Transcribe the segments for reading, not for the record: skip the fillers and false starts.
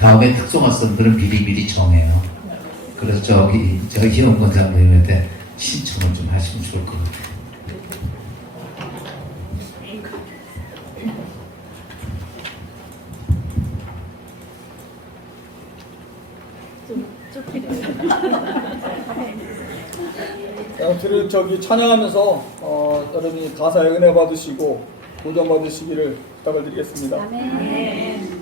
다음에 특송학생들은 미리미리 정해요. 그래서 저기 희영 권장님한테 신청을 좀 하시면 좋을 것 같아요. 아무튼 저기 찬양하면서 여러분이 가사에 은혜 받으시고 도전 받으시기를 부탁을 드리겠습니다. 아멘.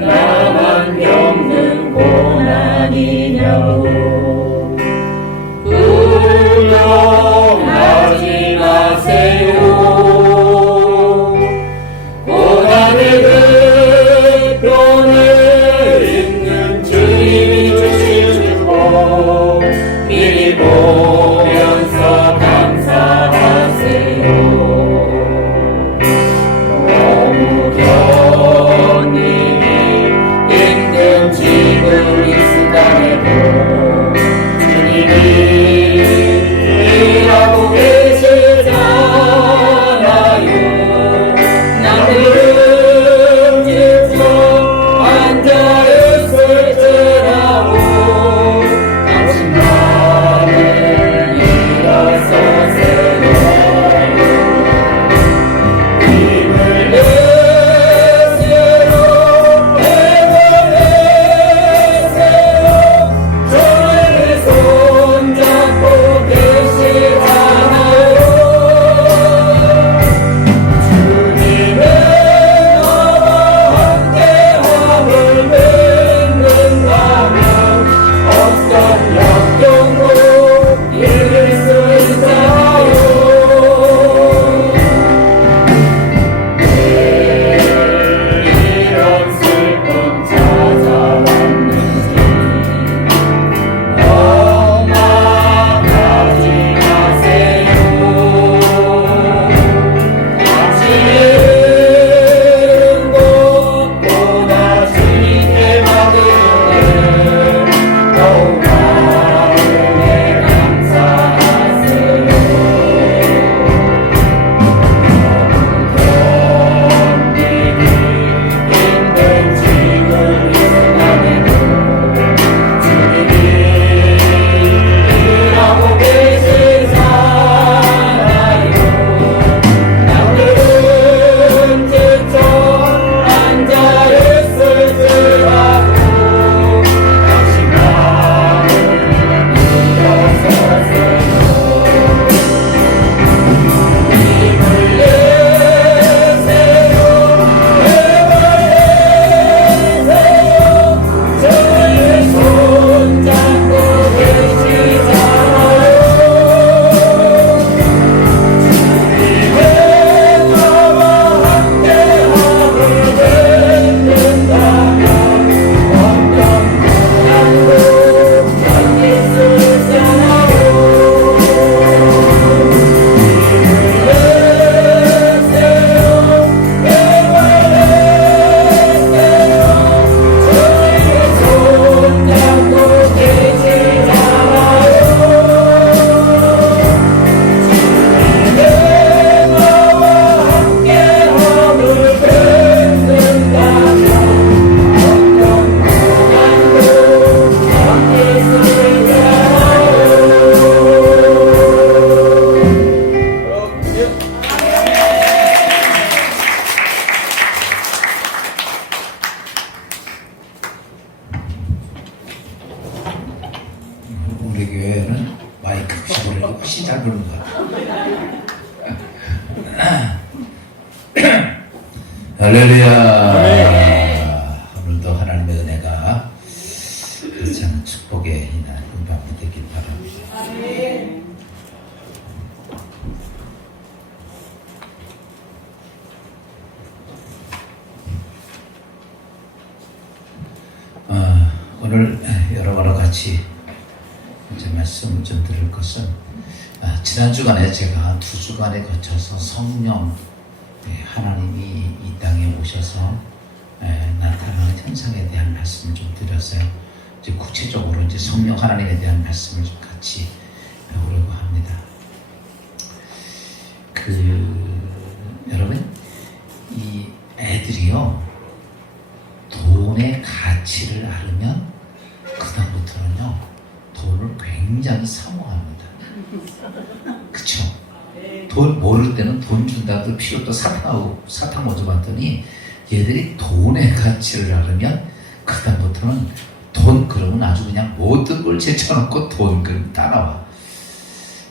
나만 겪는 고난이냐오 불평하지 마세요. 고난의 그 편을 읽는 주님이 주신 축복 미리 보면서 감사하세요. 너무 견디기 힘든 지금 이 순간에도 주님이 일하고 계시잖아요. 남들은 지쳐 앉아있을지라도 당신 나를 일어서세요. 힘을 내세요. 힘을 내세요. 저를 손잡고 계시잖아요. 주님의 나와 함께함을 믿는다면 어떤 역경도 이길 수 있어요. 이런 슬픔 찾아왔는지 원망하지 마세요. 당신은 것보다 주님께 받으네 더욱 마음에 감사하세요. 견디기 힘든 지금 이 순간에도 주님이 일하고 계시잖아요. 남들은 지쳐 앉아있을지라도 당신 나를 일어서세요. 힘을 내세요. 힘을 내세요. 저를 손잡고 계시잖아요. 주님의 나와 함께함을 믿는다면 어떤 고난도 견딜 수 있잖아요. 우리 교회는 마이크 없이 노래가 훨씬 잘 부르는 것 같아요. 할렐루야. 오늘도 하나님의 은혜가 그렇지 않은 축복의 이날 은밤이 되길 바랍니다. 오늘 여러분과 같이 이제 말씀 좀 드릴 것은 지난 주간에 제가 2주간에 거쳐서 성령 하나님이 이 땅에 오셔서 나타나는 현상에 대한 말씀을 좀 드렸어요. 이제 구체적으로 이제 성령 하나님에 대한 말씀을 좀 같이 배우려고 합니다. 여러분, 이 애들이요, 돈의 가치를 알으면 그다음부터는요, 돈을 굉장히 사모합니다. 그쵸? 돈 모를 때는 돈 준다고 필요도 사탕 먼저 봤더니 얘들이 돈의 가치를 알으면 그다음부터는 돈 그러면 아주 그냥 모든 걸 제쳐놓고 돈 그럼 따라와.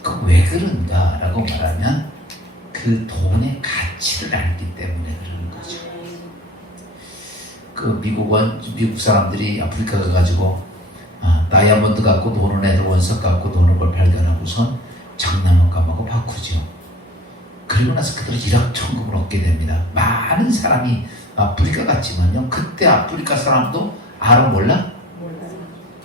그 왜 그런가 라고 말하면 그 돈의 가치를 알기 때문에 그러는 거죠. 그 미국 사람들이 아프리카 가가지고 다이아몬드 갖고 노는 애들, 원석 갖고 노는 걸 발견하고선 장난감 감하고 바꾸죠. 그리고 나서 그들은 일확천금을 얻게 됩니다. 많은 사람이 아프리카 갔지만요, 그때 아프리카 사람도 알아 몰라?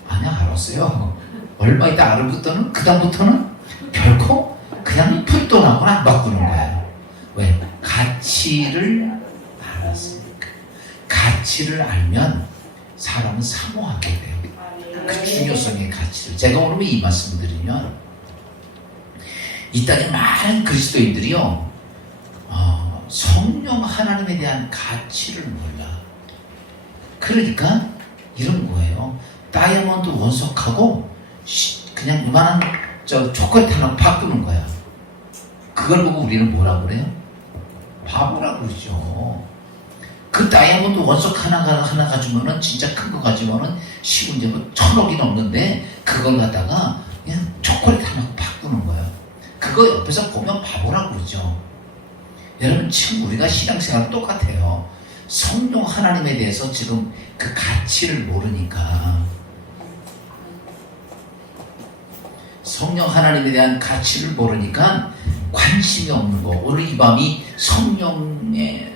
아니야, 알았어요. 얼마 있다 알아부터는 그다음부터는 결코 그냥 푼돈하고는 안 바꾸는 거예요. 왜? 가치를 알았으니까. 가치를 알면 사람은 사모하게 돼요. 그 중요성의 가치를. 제가 오늘 왜 이 말씀을 드리면, 이 땅에 많은 그리스도인들이요, 성령 하나님에 대한 가치를 몰라. 그러니까 이런 거예요. 다이아몬드 원석하고 그냥 이만한 초콜릿 하나 바꾸는 거야. 그걸 보고 우리는 뭐라고 그래요? 바보라고 그러죠. 그 다이아몬드 원석 하나 가지고는, 진짜 큰 거 가지고는 쉬운 점은 1,000억이 넘는데 그걸 갖다가 그냥 초콜릿 하나 바꾸는 거예요. 그거 옆에서 보면 바보라고 그러죠. 여러분, 지금 우리가 신앙생활 똑같아요. 성령 하나님에 대해서 지금 그 가치를 모르니까, 성령 하나님에 대한 가치를 모르니까 관심이 없는 거. 오늘 이 밤이 성령의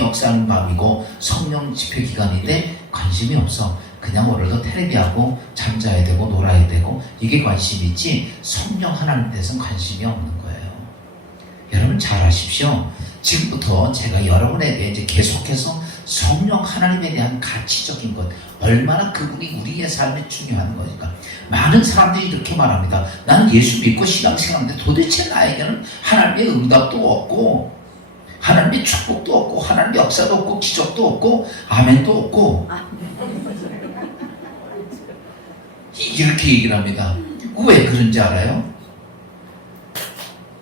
역사하는 밤이고 성령 집회 기간인데 관심이 없어. 그냥 오늘도 텔레비하고 잠자야 되고 놀아야 되고 이게 관심이 있지, 성령 하나님에 대해서는 관심이 없는 거예요. 여러분 잘 아십시오. 지금부터 제가 여러분에게 이제 계속해서 성령 하나님에 대한 가치적인 것, 얼마나 그분이 우리의 삶에 중요한 거니까. 많은 사람들이 이렇게 말합니다. 나는 예수 믿고 신앙생활하는데 도대체 나에게는 하나님의 응답도 없고 하나님의 축복도 없고 하나님의 역사도 없고 기적도 없고 아멘도 없고, 이렇게 얘기를 합니다. 왜 그런지 알아요?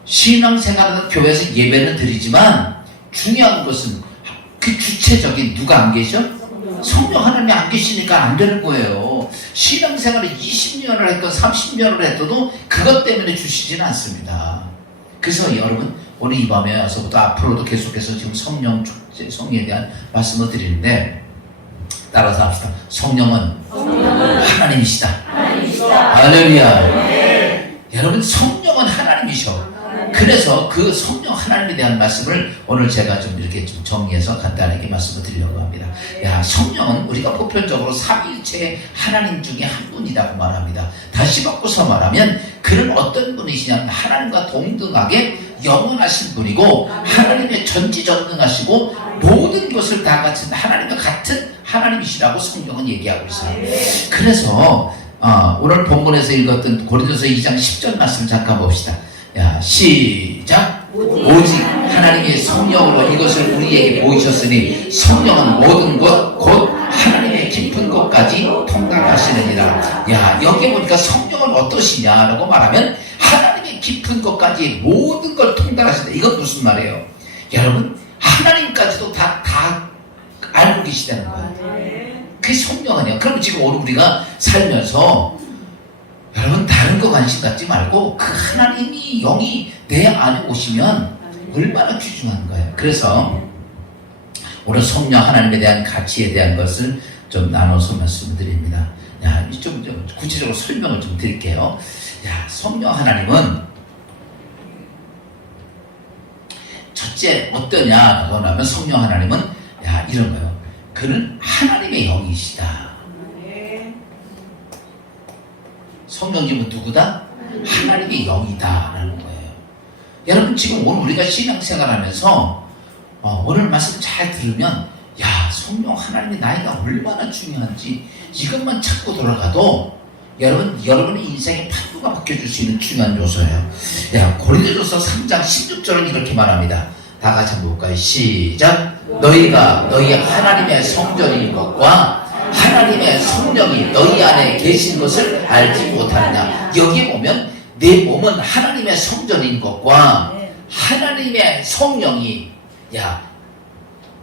신앙생활하는 교회에서 예배는 드리지만 중요한 것은 그 주체적인 누가 안 계셔? 성령 하나님이 안 계시니까 안 되는 거예요. 신앙생활을 20년을 했건 30년을 했어도 그것 때문에 주시지는 않습니다. 그래서 여러분, 오늘 이 밤에 와서부터 앞으로도 계속해서 지금 성령 축제, 성령에 대한 말씀을 드리는데 따라서 합시다. 성령은 하나님이시다. 할렐루야. 여러분, 성령은 하나님이셔. 그래서 그 성령 하나님에 대한 말씀을 오늘 제가 좀 이렇게 좀 정리해서 간단하게 말씀을 드리려고 합니다. 성령은 우리가 보편적으로 삼위일체 하나님 중에 한 분이라고 말합니다. 다시 바꿔서 말하면 그는 어떤 분이시냐면 하나님과 동등하게 영원하신 분이고 하나님의 전지전능하시고 모든 것을 다 갖춘 하나님과 같은 하나님이시라고 성경은 얘기하고 있어요. 그래서 오늘 본문에서 읽었던 고린도서 2장 10절 말씀 잠깐 봅시다. 시작. 오직 하나님의 성령으로 이것을 우리에게 보이셨으니 성령은 모든 것 곧 하나님의 깊은 것까지 통달하시느니라. 여기 보니까 성령은 어떠시냐라고 말하면 하나님의 깊은 것까지 모든 걸 통달하신다. 이건 무슨 말이에요? 여러분, 하나님까지도 다 알고 계시다는 거예요. 그게 성령은요. 그럼 지금 오늘 우리가 살면서 여러분, 다른 거 관심 갖지 말고 그 하나님이 영이 내 안에 오시면 얼마나 귀중한 거예요. 그래서 오늘 성령 하나님에 대한 가치에 대한 것을 좀 나눠서 말씀드립니다. 좀 구체적으로 설명을 좀 드릴게요. 성령 하나님은 첫째 어떠냐라고 하면, 성령 하나님은 이런 거예요. 그는 하나님의 영이시다. 성령님은 누구다? 하나님의 영이다라는 거예요. 여러분, 지금 오늘 우리가 신앙생활하면서 오늘 말씀 잘 들으면 성령 하나님의 나이가 얼마나 중요한지 이것만 찾고 돌아가도 여러분의 인생의 판도가 바뀌어줄 수 있는 중요한 요소예요. 야, 고린도전서 3장 16절은 이렇게 말합니다. 다 같이 한번 볼까요? 시작. 너희가 너희 하나님의 성전인 것과 하나님의 성령이 너희 안에 계신 것을 알지 못하느냐. 여기 보면 내 몸은 하나님의 성전인 것과 하나님의 성령이, 야,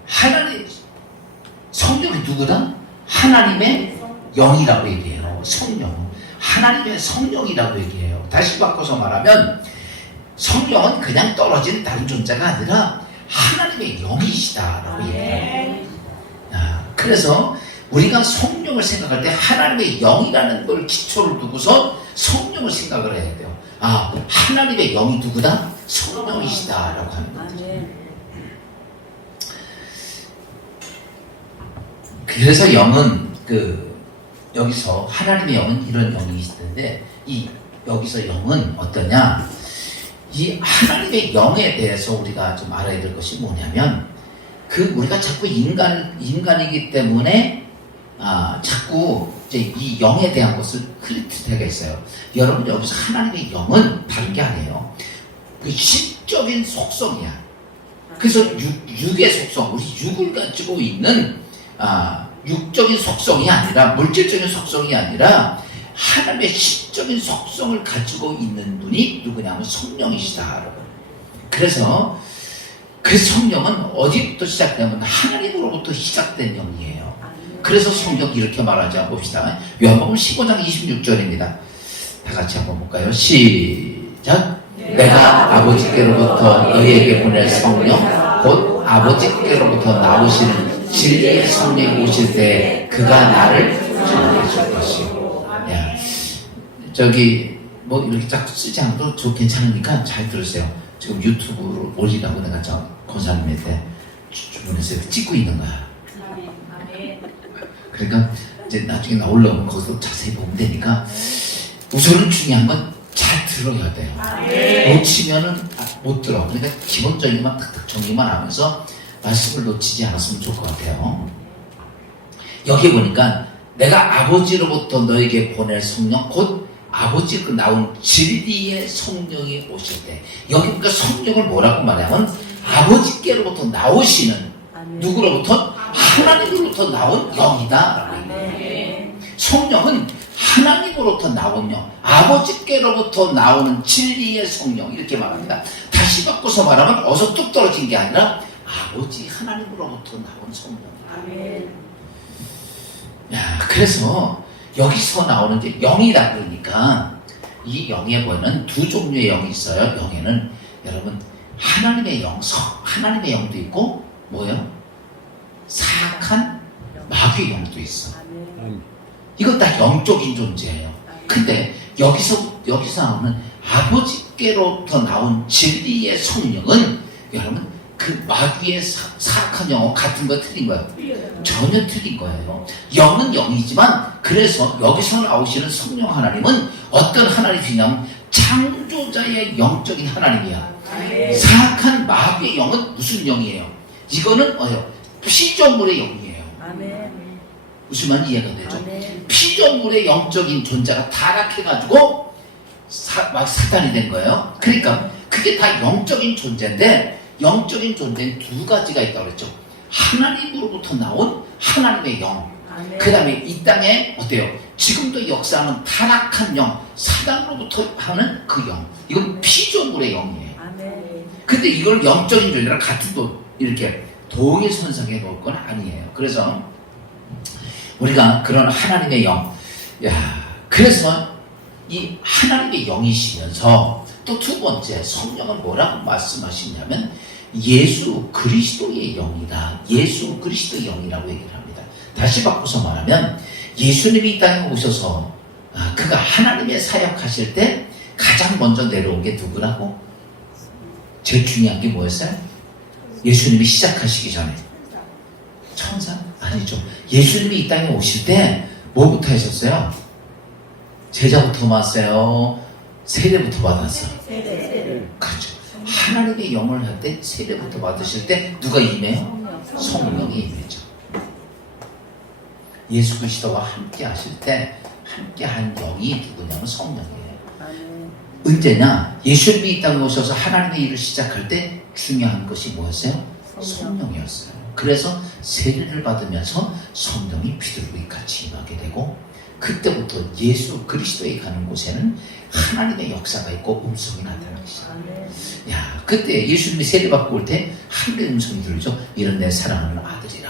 하나님 성령이 누구다? 하나님의 영이라고 얘기해요. 성령, 하나님의 성령이라고 얘기해요. 다시 바꿔서 말하면 성령은 그냥 떨어진 다른 존재가 아니라 하나님의 영이시다라고 얘기해요. 그래서 우리가 성령을 생각할 때 하나님의 영이라는 걸 기초를 두고서 성령을 생각을 해야 돼요. 아, 하나님의 영이 누구다? 성령이시다라고 하는 거죠. 그래서 영은 여기서 하나님의 영은 이런 영이 있는데 여기서 영은 어떠냐? 이 하나님의 영에 대해서 우리가 좀 알아야 될 것이 뭐냐면 우리가 자꾸 인간이기 때문에 자꾸 이제 이 영에 대한 것을 흐릿할 때가 있어요. 여러분, 여기서 하나님의 영은 다른 게 아니에요. 그 신적인 속성이야. 그래서 육의 속성, 우리 육을 가지고 있는 육적인 속성이 아니라, 물질적인 속성이 아니라 하나님의 신적인 속성을 가지고 있는 분이 누구냐면 성령이시다, 여러분. 그래서 그 성령은 어디부터 시작되면 하나님으로부터 시작된 영이에요. 그래서 성경이 이렇게 말하자 봅시다. 요한복음 15장 26절입니다. 다 같이 한번 볼까요? 시작. 내가 아버지께로부터 너희에게 보낼 성령 곧 아버지께로부터 나오시는 진리의 성령이 오실 때 그가 나를 전해 줄 것이요. 야, 뭐 이렇게 딱 쓰지 않아도 괜찮으니까 잘 들으세요. 지금 유튜브로 올리라고 내가 권사님한테 주변에서 찍고 있는 거야. 그러니까 이제 나중에 나 올라오면 거기서 자세히 보면 되니까 우선은 중요한 건 잘 들어야 돼요. 놓치면은 못 들어. 그러니까 기본적인만 탁탁 정리만 하면서 말씀을 놓치지 않았으면 좋을 것 같아요. 여기 보니까 내가 아버지로부터 너에게 보낼 성령 곧 아버지로 나온 진리의 성령이 오실 때, 여기 보니까 성령을 뭐라고 말하면 아버지께로부터 나오시는, 누구로부터? 하나님으로부터 나온 영이다. 성령은 하나님으로부터 나온 영, 아버지께로부터 나오는 진리의 성령, 이렇게 말합니다. 다시 바꿔서 말하면 어서 뚝 떨어진 게 아니라 아버지 하나님으로부터 나온 성령. 야, 그래서 여기서 나오는 게 영이다 그러니까 이 영에 보면 두 종류의 영이 있어요. 영에는 여러분 하나님의 영, 하나님의 영도 있고 뭐요? 사악한 마귀의 영도 있어. 이건 다 영적인 존재예요. 근데 여기서 나오는 아버지께로부터 나온 진리의 성령은 여러분 그 마귀의 사악한 영어 같은 거 틀린 거예요. 전혀 틀린 거예요. 영은 영이지만 그래서 여기서 나오시는 성령 하나님은 어떤 하나님이냐면 창조자의 영적인 하나님이야. 사악한 마귀의 영은 무슨 영이에요? 이거는 피조물의 영이에요. 무슨 말인지 이해가 되죠? 피조물의 영적인 존재가 타락해가지고 사탄이 된 거예요. 그러니까 그게 다 영적인 존재인데 영적인 존재는 두 가지가 있다고 그랬죠. 하나님으로부터 나온 하나님의 영, 그 다음에 이 땅에 어때요? 지금도 역사하는 타락한 영, 사단으로부터 하는 그 영, 이건 피조물의 영이에요. 근데 이걸 영적인 존재랑 같은 이렇게 동일 선상에 놓을 건 아니에요. 그래서 우리가 그런 하나님의 영, 그래서 이 하나님의 영이시면서 또 두 번째 성령은 뭐라고 말씀하시냐면 예수 그리스도의 영이다. 예수 그리스도의 영이라고 얘기를 합니다. 다시 바꿔서 말하면 예수님이 이 땅에 오셔서 그가 하나님의 사역하실 때 가장 먼저 내려온 게 누구라고? 제일 중요한 게 뭐였어요? 예수님이 시작하시기 전에 천사? 아니죠. 예수님이 이 땅에 오실 때 뭐부터 하셨어요? 제자부터 왔어요? 세례부터 받았어요? 그렇죠. 하나님의 영을 할 때 세례부터 받으실 때 누가 임해요? 성령이 임해죠. 예수 그리스도와 함께 하실 때 함께 한 영이 누구냐면 성령이에요. 언제냐? 예수님이 이 땅에 오셔서 하나님의 일을 시작할 때 중요한 것이 뭐였어요? 성령이었어요. 그래서 세례를 받으면서 성령이 비둘기 같이 임하게 되고, 그때부터 예수 그리스도에 가는 곳에는 하나님의 역사가 있고 음성이 나타나기 시작합니다. 야, 그때 예수님이 세례받고 올 때 하늘의 음성이 들리죠. 이런 내 사랑하는 아들이라.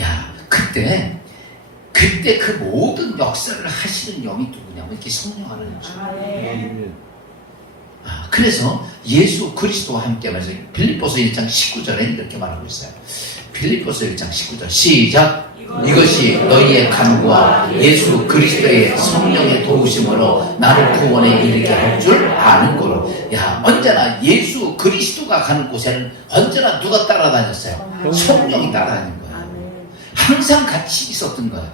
야, 그때 그 모든 역사를 하시는 영이 누구냐면 이렇게 성령 하나님이죠. 그래서 예수 그리스도와 함께 하면서 빌립보서 1장 19절에 이렇게 말하고 있어요. 빌립보서 1장 19절 시작. 이것이 너희의 간구와 예수 그리스도의 성령의 도우심으로 나를 구원에 이르게 할 줄 아는 거로. 야, 언제나 예수 그리스도가 가는 곳에는 언제나 누가 따라다녔어요? 성령이 따라다닌 거예요. 항상 같이 있었던 거예요.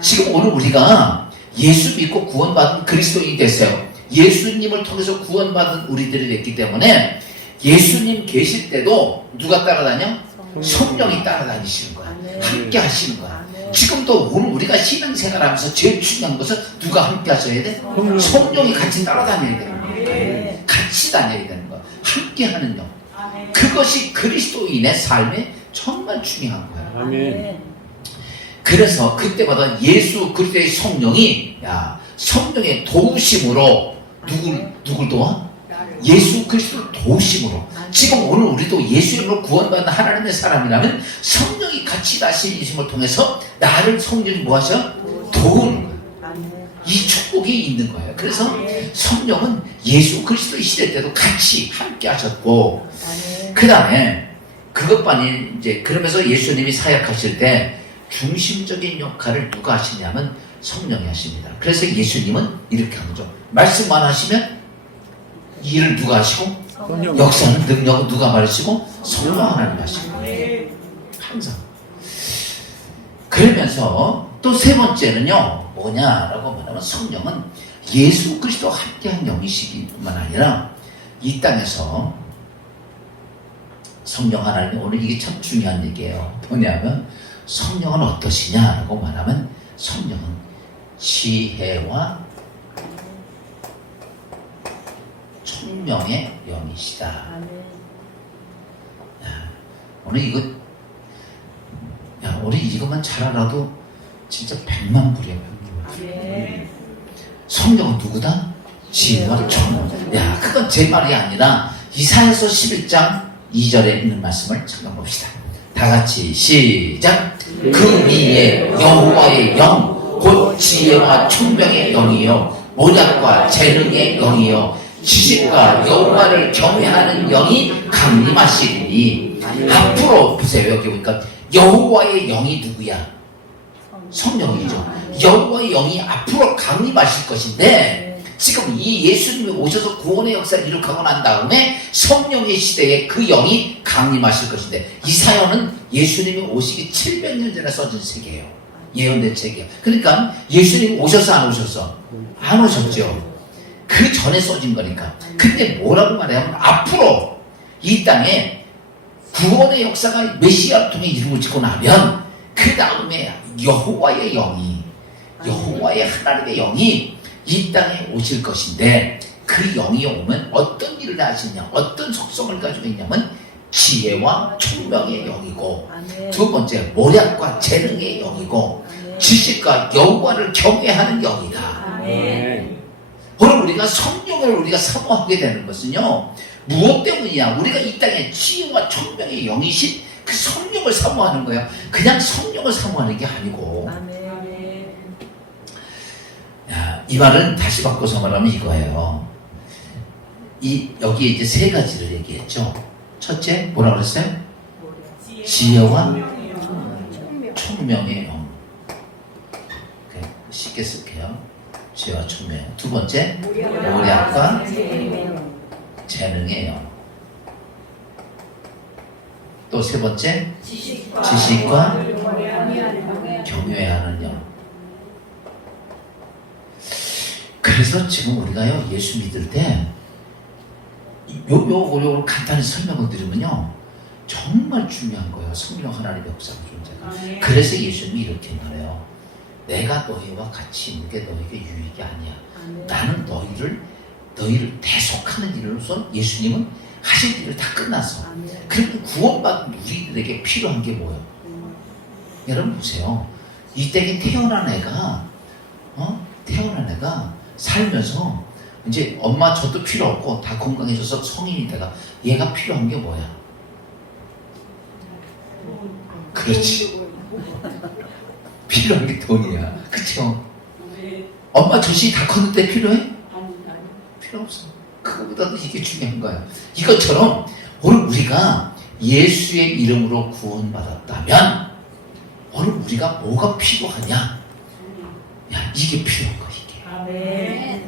지금 오늘 우리가 예수 믿고 구원받은 그리스도인이 됐어요. 예수님을 통해서 구원받은 우리들이 됐기 때문에 예수님 계실 때도 누가 따라다녀? 성령이 따라다니시는 거야. 함께 하시는 거야. 지금도 오늘 우리가 신앙생활하면서 제일 중요한 것은 누가 함께 하셔야 돼? 성령이 같이 따라다녀야 되는 거야. 같이 다녀야 되는 거야. 함께 하는 영. 그것이 그리스도인의 삶에 정말 중요한 거야. 그래서 그때마다 예수 그리스도의 성령이 성령의 도우심으로 누굴 도와? 예수 그리스도를 도우심으로. 지금 오늘 우리도 예수님으로 구원받는 하나님의 사람이라면 성령이 같이 다스리심을 통해서 나를 성령이 뭐 하셔? 도우는 거예요. 이 축복이 있는 거예요. 그래서 성령은 예수 그리스도의 시대 때도 같이 함께 하셨고, 그 다음에 그것만이 이제 그러면서 예수님이 사역하실 때 중심적인 역할을 누가 하시냐면 성령이 하십니다. 그래서 예수님은 이렇게 한 거죠. 말씀만 하시면 일을 누가 하시고, 역사는 능력은 누가 말하시고, 성령 하나님 하시고. 항상. 그러면서 또 세 번째는요, 뭐냐라고 말하면 성령은 예수 그리스도와 함께한 영이시기뿐만 아니라 이 땅에서 성령 하나님, 오늘 이게 참 중요한 얘기예요. 뭐냐면 성령은 어떠시냐라고 말하면 성령은 지혜와 총명의 영이시다. 야, 오늘 이거, 우리 이것만 잘 알아도 진짜 100만 불이야. 성령은 누구다? 지혜와 총명. 야, 그건 제 말이 아니라 이사야서 11장 2절에 있는 말씀을 잠깐 봅시다. 다 같이 시작. 그 위에 여호와의 영, 곧 지혜와 총명의 영이요, 모략과 재능의 영이요, 지식과 여호와를 경외하는 영이 강림하시리니. 앞으로 보세요. 여기 보니까 여호와의 영이 누구야? 성령이죠. 여호와의 영이 앞으로 강림하실 것인데, 지금 이 예수님이 오셔서 구원의 역사를 이룩하고 난 다음에 성령의 시대에 그 영이 강림하실 것인데, 이 사연은 예수님이 오시기 700년 전에 써진 책이에요. 예언된 책이에요. 그러니까 예수님 오셔서 안 오셨어? 안 오셨죠. 그 전에 써진 거니까. 근데 뭐라고 말하면 앞으로 이 땅에 구원의 역사가 메시아를 통해 이루어지고 나면 그 다음에 여호와의 영이, 여호와의 하나님의 영이 이 땅에 오실 것인데, 그 영이 오면 어떤 일을 하시냐, 어떤 속성을 가지고 있냐면 지혜와 총명의 영이고, 두 번째 모략과 재능의 영이고, 지식과 여호와를 경외하는 영이다. 오늘 우리가 성령을 우리가 사모하게 되는 것은요, 무엇 때문이냐? 우리가 이 땅에 지혜와 총명의 영이신 그 성령을 사모하는 거예요. 그냥 성령을 사모하는 게 아니고. 야, 이 말은 다시 바꿔서 말하면 이거예요. 여기에 이제 세 가지를 얘기했죠. 첫째, 뭐라고 그랬어요? 지혜와 총명의 영. 쉽게 쓸게요. 지혜와 총명. 두 번째, 모략과 재능의 영. 또 세 번째, 지식과 경외하는 영. 그래서 지금 우리가요, 예수 믿을 때 요걸 간단히 설명을 드리면요, 정말 중요한 거예요. 성령 하나님의 역사가 존재가. 그래서 예수님이 이렇게 말해요. 내가 너희와 같이 있는 게 너희에게 유익이 아니야. 나는 너희를 대속하는 일로서 예수님은 하신 일을 다 끝나서. 그리고 구원받은 우리들에게 필요한 게 뭐예요? 여러분 보세요. 이때에 태어난 애가 살면서 이제 엄마 저도 필요 없고 다 건강해져서 성인이 돼가 얘가 필요한 게 뭐야? 그렇지. 필요한 게 돈이야. 그쵸? 엄마 젖이 다 컸는데 필요해? 필요 없어. 그거보다도 이게 중요한 거야. 이것처럼 오늘 우리가 예수의 이름으로 구원받았다면 오늘 우리가 뭐가 필요하냐? 야, 이게 필요한 거야, 이게.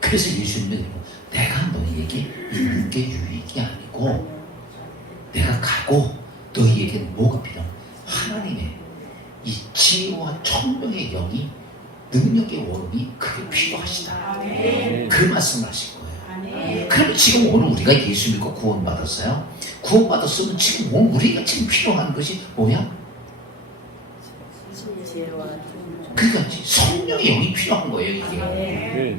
그래서 예수님은 내가 너희에게 있는 게 유익이 아니고 내가 가고 너희에게는 뭐가 필요한 하나님의 이 지혜와 청명의 영이 능력의 원음이 그게 필요하시다. 그 말씀을 하실 거예요. 그럼 지금 오늘 우리가 예수 믿고 구원받았어요. 구원받았으면 지금 우리가 지금 필요한 것이 뭐야? 그러니까 성령의 영이 필요한 거예요, 이게.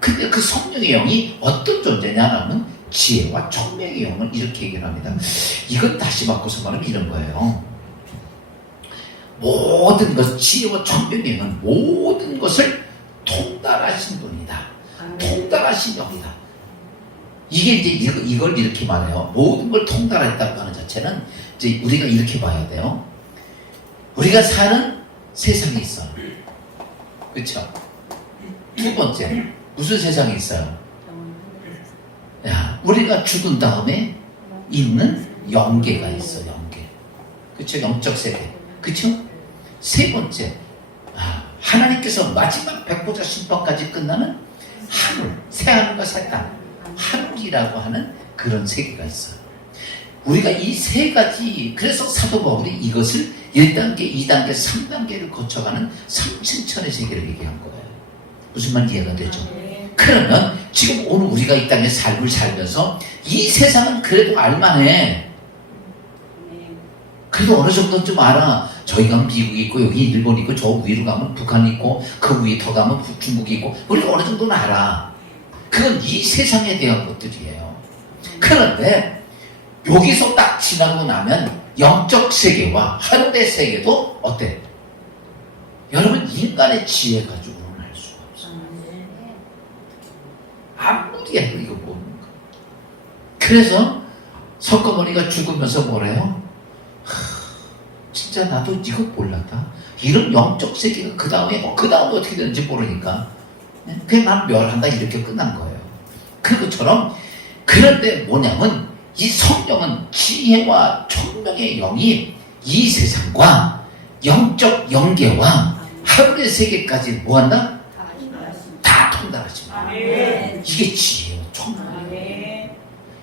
근데 그 성령의 영이 어떤 존재냐면 지혜와 청명의 영을 이렇게 얘기를 합니다. 이건 다시 바꿔서 말하면 이런 거예요. 모든 것, 지혜와 청명의 영은 모든 것을 통달하신 분이다. 통달하신 영이다. 이게 이제 이걸 이렇게 말해요. 모든 걸 통달했다고 하는 자체는 이제 우리가 이렇게 봐야 돼요. 우리가 사는 세상이 있어요. 그렇죠? 두 번째, 무슨 세상이 있어요? 야, 우리가 죽은 다음에 있는 영계가 있어, 영계. 그렇죠? 영적 세계. 그렇죠? 세 번째, 하나님께서 마지막 백보자 심판까지 끝나는 하늘, 새하늘과 새 땅, 하늘이라고 하는 그런 세계가 있어요. 우리가 이 세 가지, 그래서 사도 바울이 이것을 1단계, 2단계, 3단계를 거쳐가는 삼층천의 세계를 얘기한 거예요. 무슨 말 이해가 되죠? 그러면 지금 오늘 우리가 이 땅에 삶을 살면서 이 세상은 그래도 알만해. 그래도 어느 정도는 좀 알아. 저희 가면 미국이 있고 여기 일본이 있고 저 위로 가면 북한이 있고 그 위에 더 가면 중국이 있고 우리가 어느 정도는 알아. 그건 이 세상에 대한 것들이에요. 그런데 여기서 딱 지나고 나면 영적 세계와 하늘의 세계도 어때? 여러분 인간의 지혜 가지고는 알 수가 없어요. 아무리 해도 이거 모르는 거. 그래서 석가모니가 죽으면서 뭐래요? 진짜 나도 이거 몰랐다. 이런 영적 세계가 그 다음에 어떻게 되는지 모르니까 그냥 난 멸한다 이렇게 끝난 거예요. 그것처럼 그런데 뭐냐면 이 성령은 지혜와 청명의 영이 이 세상과 영적 영계와 하늘의 세계까지 뭐한다? 다 통달하십니다. 이게 지혜와 청명.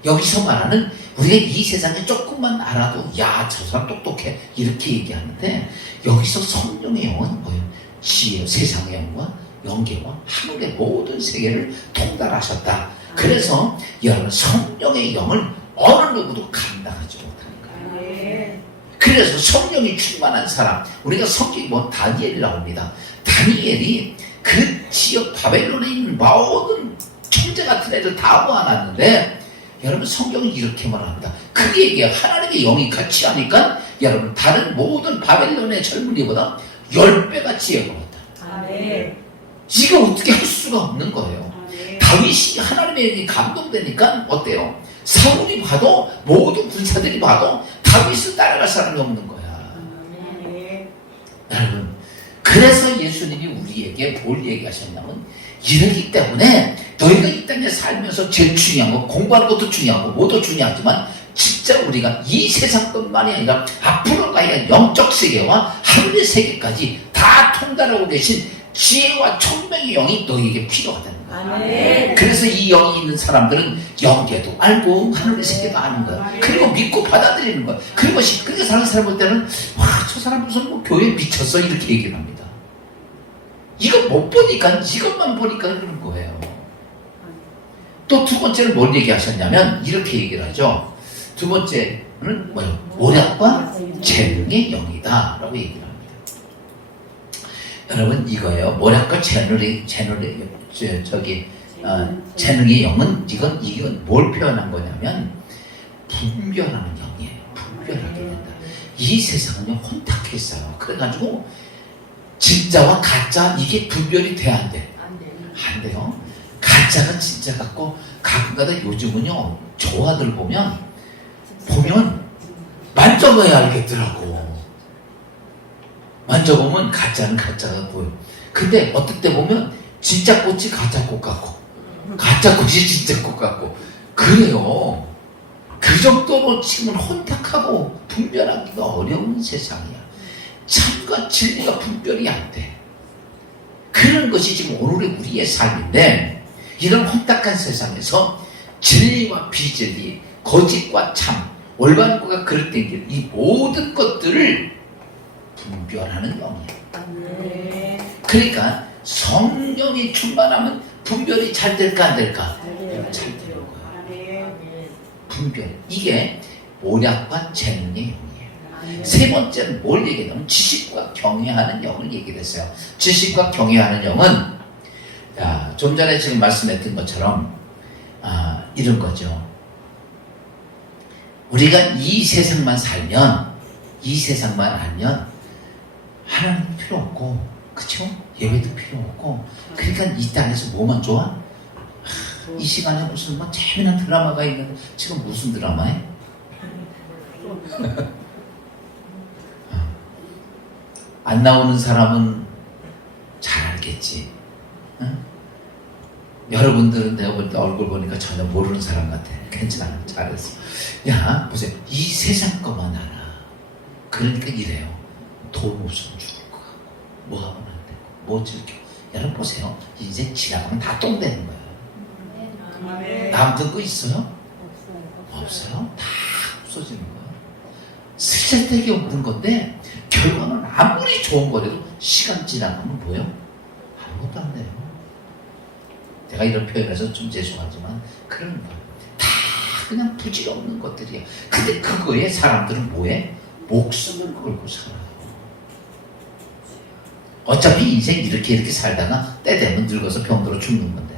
여기서 말하는 우리가 이 세상에 조금만 알아도 야, 저 사람 똑똑해 이렇게 얘기하는데 여기서 성령의 영은 뭐예요? 지혜, 세상의 영과 영계와 하늘의 모든 세계를 통달하셨다. 그래서 여러분 성령의 영을 어느 누구도 감당하지 못하는 거예요. 그래서 성령이 충만한 사람, 우리가 성경이 뭐 다니엘이라고 합니다. 다니엘이 그 지역 바벨론에 있는 모든 천재 같은 애들 다 모아놨는데 여러분 성경은 이렇게 말합니다. 그게 얘기야. 하나님의 영이 같이 하니까 여러분 다른 모든 바벨론의 젊은이보다 10배가 지혜가 왔다. 이거 어떻게 할 수가 없는 거예요. 다윗이 하나님의 영이 감동되니까 어때요? 사울이 봐도 모든 군사들이 봐도 다윗을 따라갈 사람이 없는 거야. 여러분 그래서 예수님이 우리에게 뭘 얘기하셨냐면 이러기 때문에 너희가 이 땅에 살면서 제일 중요한 거 공부하는 것도 중요하고 뭐도 중요하지만 진짜 우리가 이 세상뿐만이 아니라 앞으로 가야 영적 세계와 하늘의 세계까지 다 통달하고 계신 지혜와 청명의 영이 너희에게 필요하다는 거예요. 그래서 이 영이 있는 사람들은 영계도 알고 하늘의 세계도 아는 거야. 그리고 믿고 받아들이는 거야. 그리고 그렇게 사는 사람 볼 때는 와, 저 사람 무슨 뭐 교회에 미쳤어 이렇게 얘기를 합니다. 이거 못 보니까 이것만 보니까 그런 거예요. 또 두 번째는 뭘 얘기하셨냐면 이렇게 얘기를 하죠. 두 번째는 뭐예요? 모략과 재능의 영이다 라고 얘기를 합니다. 여러분 이거예요. 모략과 재능의 영은 이건 뭘 표현한 거냐면 분별하는 영이에요. 분별하게 된다. 이 세상은요 혼탁해 있어요. 그래가지고 진짜와 가짜 이게 분별이 돼야 안 돼? 안 돼요. 가짜가 진짜 같고 가끔가다 요즘은요 조화들 보면 만져봐야 알겠더라고. 만져보면 가짜는 가짜가 보여. 근데 어떨 때 보면 진짜 꽃이 가짜 꽃 같고 가짜 꽃이 진짜 꽃 같고 그래요. 그 정도로 지금은 혼탁하고 분별하기가 어려운 세상이야. 참과 진리가 분별이 안 돼. 그런 것이 지금 오늘의 우리의 삶인데 이런 혼탁한 세상에서 진리와 비진리, 거짓과 참, 올바른과 그릇된 길, 이 모든 것들을 분별하는 영이에요. 그러니까 성령이 충만하면 분별이 잘 될까 안 될까? 잘 되는 거예요. 분별. 이게 모략과 재능의 영이에요. 세 번째는 뭘 얘기하냐면 지식과 경외하는 영을 얘기했어요. 지식과 경외하는 영은 좀 전에 지금 말씀했던 것처럼 이런 거죠. 우리가 이 세상만 살면 하나님 필요 없고, 그쵸? 예배도 필요 없고, 그러니까 이 땅에서 뭐만 좋아? 이 시간에 무슨 재미난 드라마가 있는데 지금 무슨 드라마에? 안 나오는 사람은 잘 알겠지. 응? 여러분들은 내가 볼 때 얼굴 보니까 전혀 모르는 사람 같아. 괜찮아, 잘했어. 야, 보세요. 이 세상 것만 알아. 그러니까 이래요. 돈 없으면 죽을 것 같고, 뭐 하면 안 되고, 뭐 즐겨. 여러분 보세요. 이제 지나가면 다 똥 되는 거예요. 남는 거 있어요? 없어요. 다 없어지는 거예요. 쓸데기 없는 건데 결과는 아무리 좋은 거라도 시간 지나가면 뭐예요? 아무것도 안 돼요. 내가 이런 표현해서 좀 죄송하지만 그런 거예요. 다 그냥 부질없는 것들이에요. 근데 그거에 사람들은 뭐해? 목숨을 걸고 살아요. 어차피 인생 이렇게 살다가 때 되면 늙어서 병들어 죽는 건데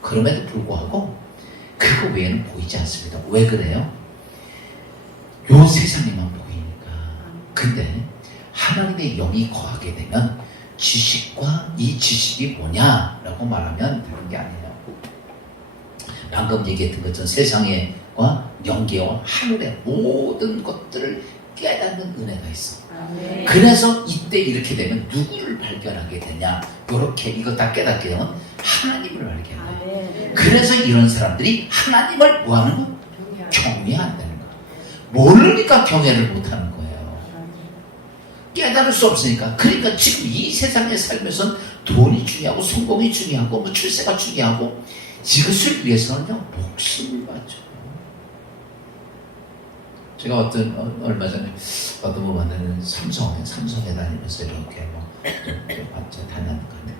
그럼에도 불구하고 그거 외에는 보이지 않습니다. 왜 그래요? 요 세상에만 보이니까. 근데 하나님의 영이 거하게 되면 지식과 이 지식이 뭐냐라고 말하면 되는 게 아니에요. 방금 얘기했던 것처럼 세상과 영계와 하늘의 모든 것들을 깨닫는 은혜가 있어. 그래서 이때 이렇게 되면 누구를 발견하게 되냐? 이렇게 이거 다 깨닫게 되면 하나님을 발견해. 그래서 이런 사람들이 하나님을 뭐하는 거? 경외한다는 거. 모르니까 경외를 못하는 거예요. 깨달을 수 없으니까. 그러니까 지금 이 세상에 살면서 돈이 중요하고 성공이 중요하고 뭐 출세가 중요하고 이것을 위해서는요 목숨을 바쳐. 제가 얼마 전에 어떤 분 만나는 삼성에 다니면서 이렇게 좀 다녔는데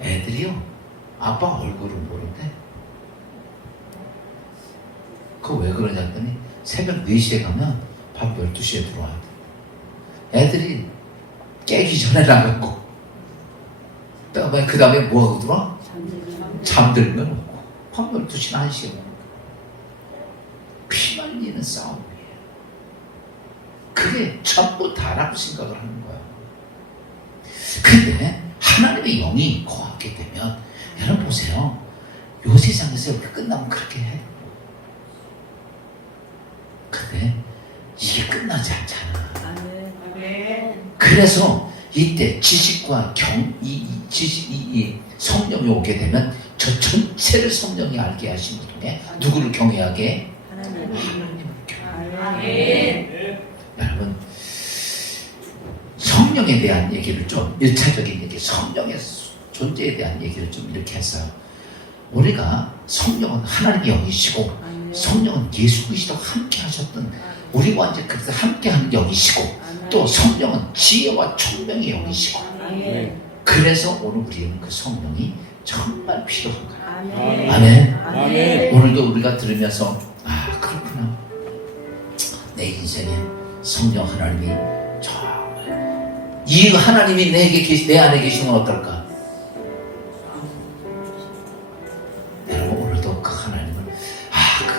애들이요 아빠 얼굴을 모른대. 그거 왜 그러냐 했더니 새벽 4시에 가면 밤 12시에 들어와야 돼. 애들이 깨기 전에 나가고 그 다음에 뭐하고 들어와? 잠들면 오고 밤 12시나 1시에 오고 피 말리는 싸움이에요. 그게 전부 다라고 생각을 하는 거예요. 근데 하나님의 영이 거하게 되면 여러분 보세요. 요 세상에서 이렇게 끝나면 그렇게 해. 근데 이게 끝나지 않잖아. 그래서 이때 지식과 이 성령이 오게 되면 저 전체를 성령이 알게 하심을 통해 누구를 경외하게? 하나님을 경외하게. 여러분 성령에 대한 얘기를 좀 1차적인 얘기, 성령의 존재에 대한 얘기를 좀 이렇게 했어요. 우리가 성령은 하나님의 영이시고 성령은 예수 그리스도와 함께 하셨던 우리와 이제 그래서 함께하는 영이시고 또 성령은 지혜와 총명의 영이시고 그래서 오늘 우리는 그 성령이 정말 필요한 거예요. 아멘. 오늘도 우리가 들으면서 내 인생에 성령 하나님이 이 하나님이 내 안에 계시면 어떨까? 여러분 오늘도 그 하나님을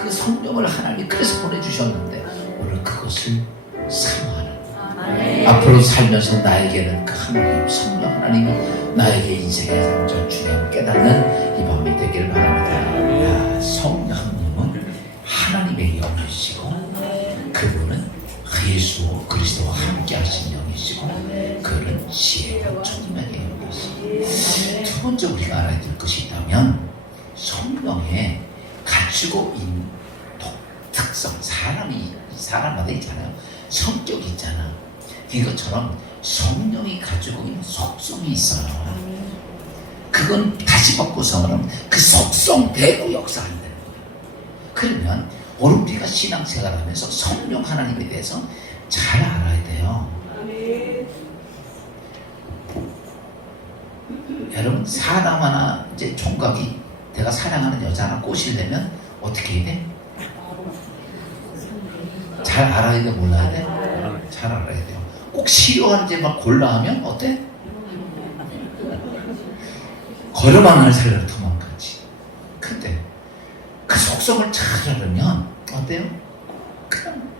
그 성령을 하나님이 그래서 보내주셨는데 오늘 그것을 사모하는 앞으로 살면서 나에게는 그 하나님 성령 하나님이 나에게 인생의 삶을 중요함을 깨닫는 이 밤이 되길 바랍니다. 성령님은 하나님의 영이시고 그분은 예수 그리스도와 함께 하신 영이시고 그는 지혜와 총명의 영이시고 두 번째 우리가 알아야 될 것이 있다면 성령에 가지고 있는 특성 사람마다 있잖아요. 성격이 있잖아. 이것처럼 성령이 가지고 있는 속성이 있어요. 그건 다시 바꿔서는 그 속성대로 역사한다는 거예요. 그러면 오늘 우리가 신앙생활하면서 성령 하나님에 대해서 잘 알아야 돼요. 여러분 사람 하나 이제 총각이 내가 사랑하는 여자 하나 꼬시려면 어떻게 해야 돼? 잘 알아야 돼? 몰라야 돼? 잘 알아야 돼요. 꼭 싫어하는지 막 골라하면 어때? 걸음망을 살려 도망가지. 근데 그 속성을 잘 알으면 어때요? 그냥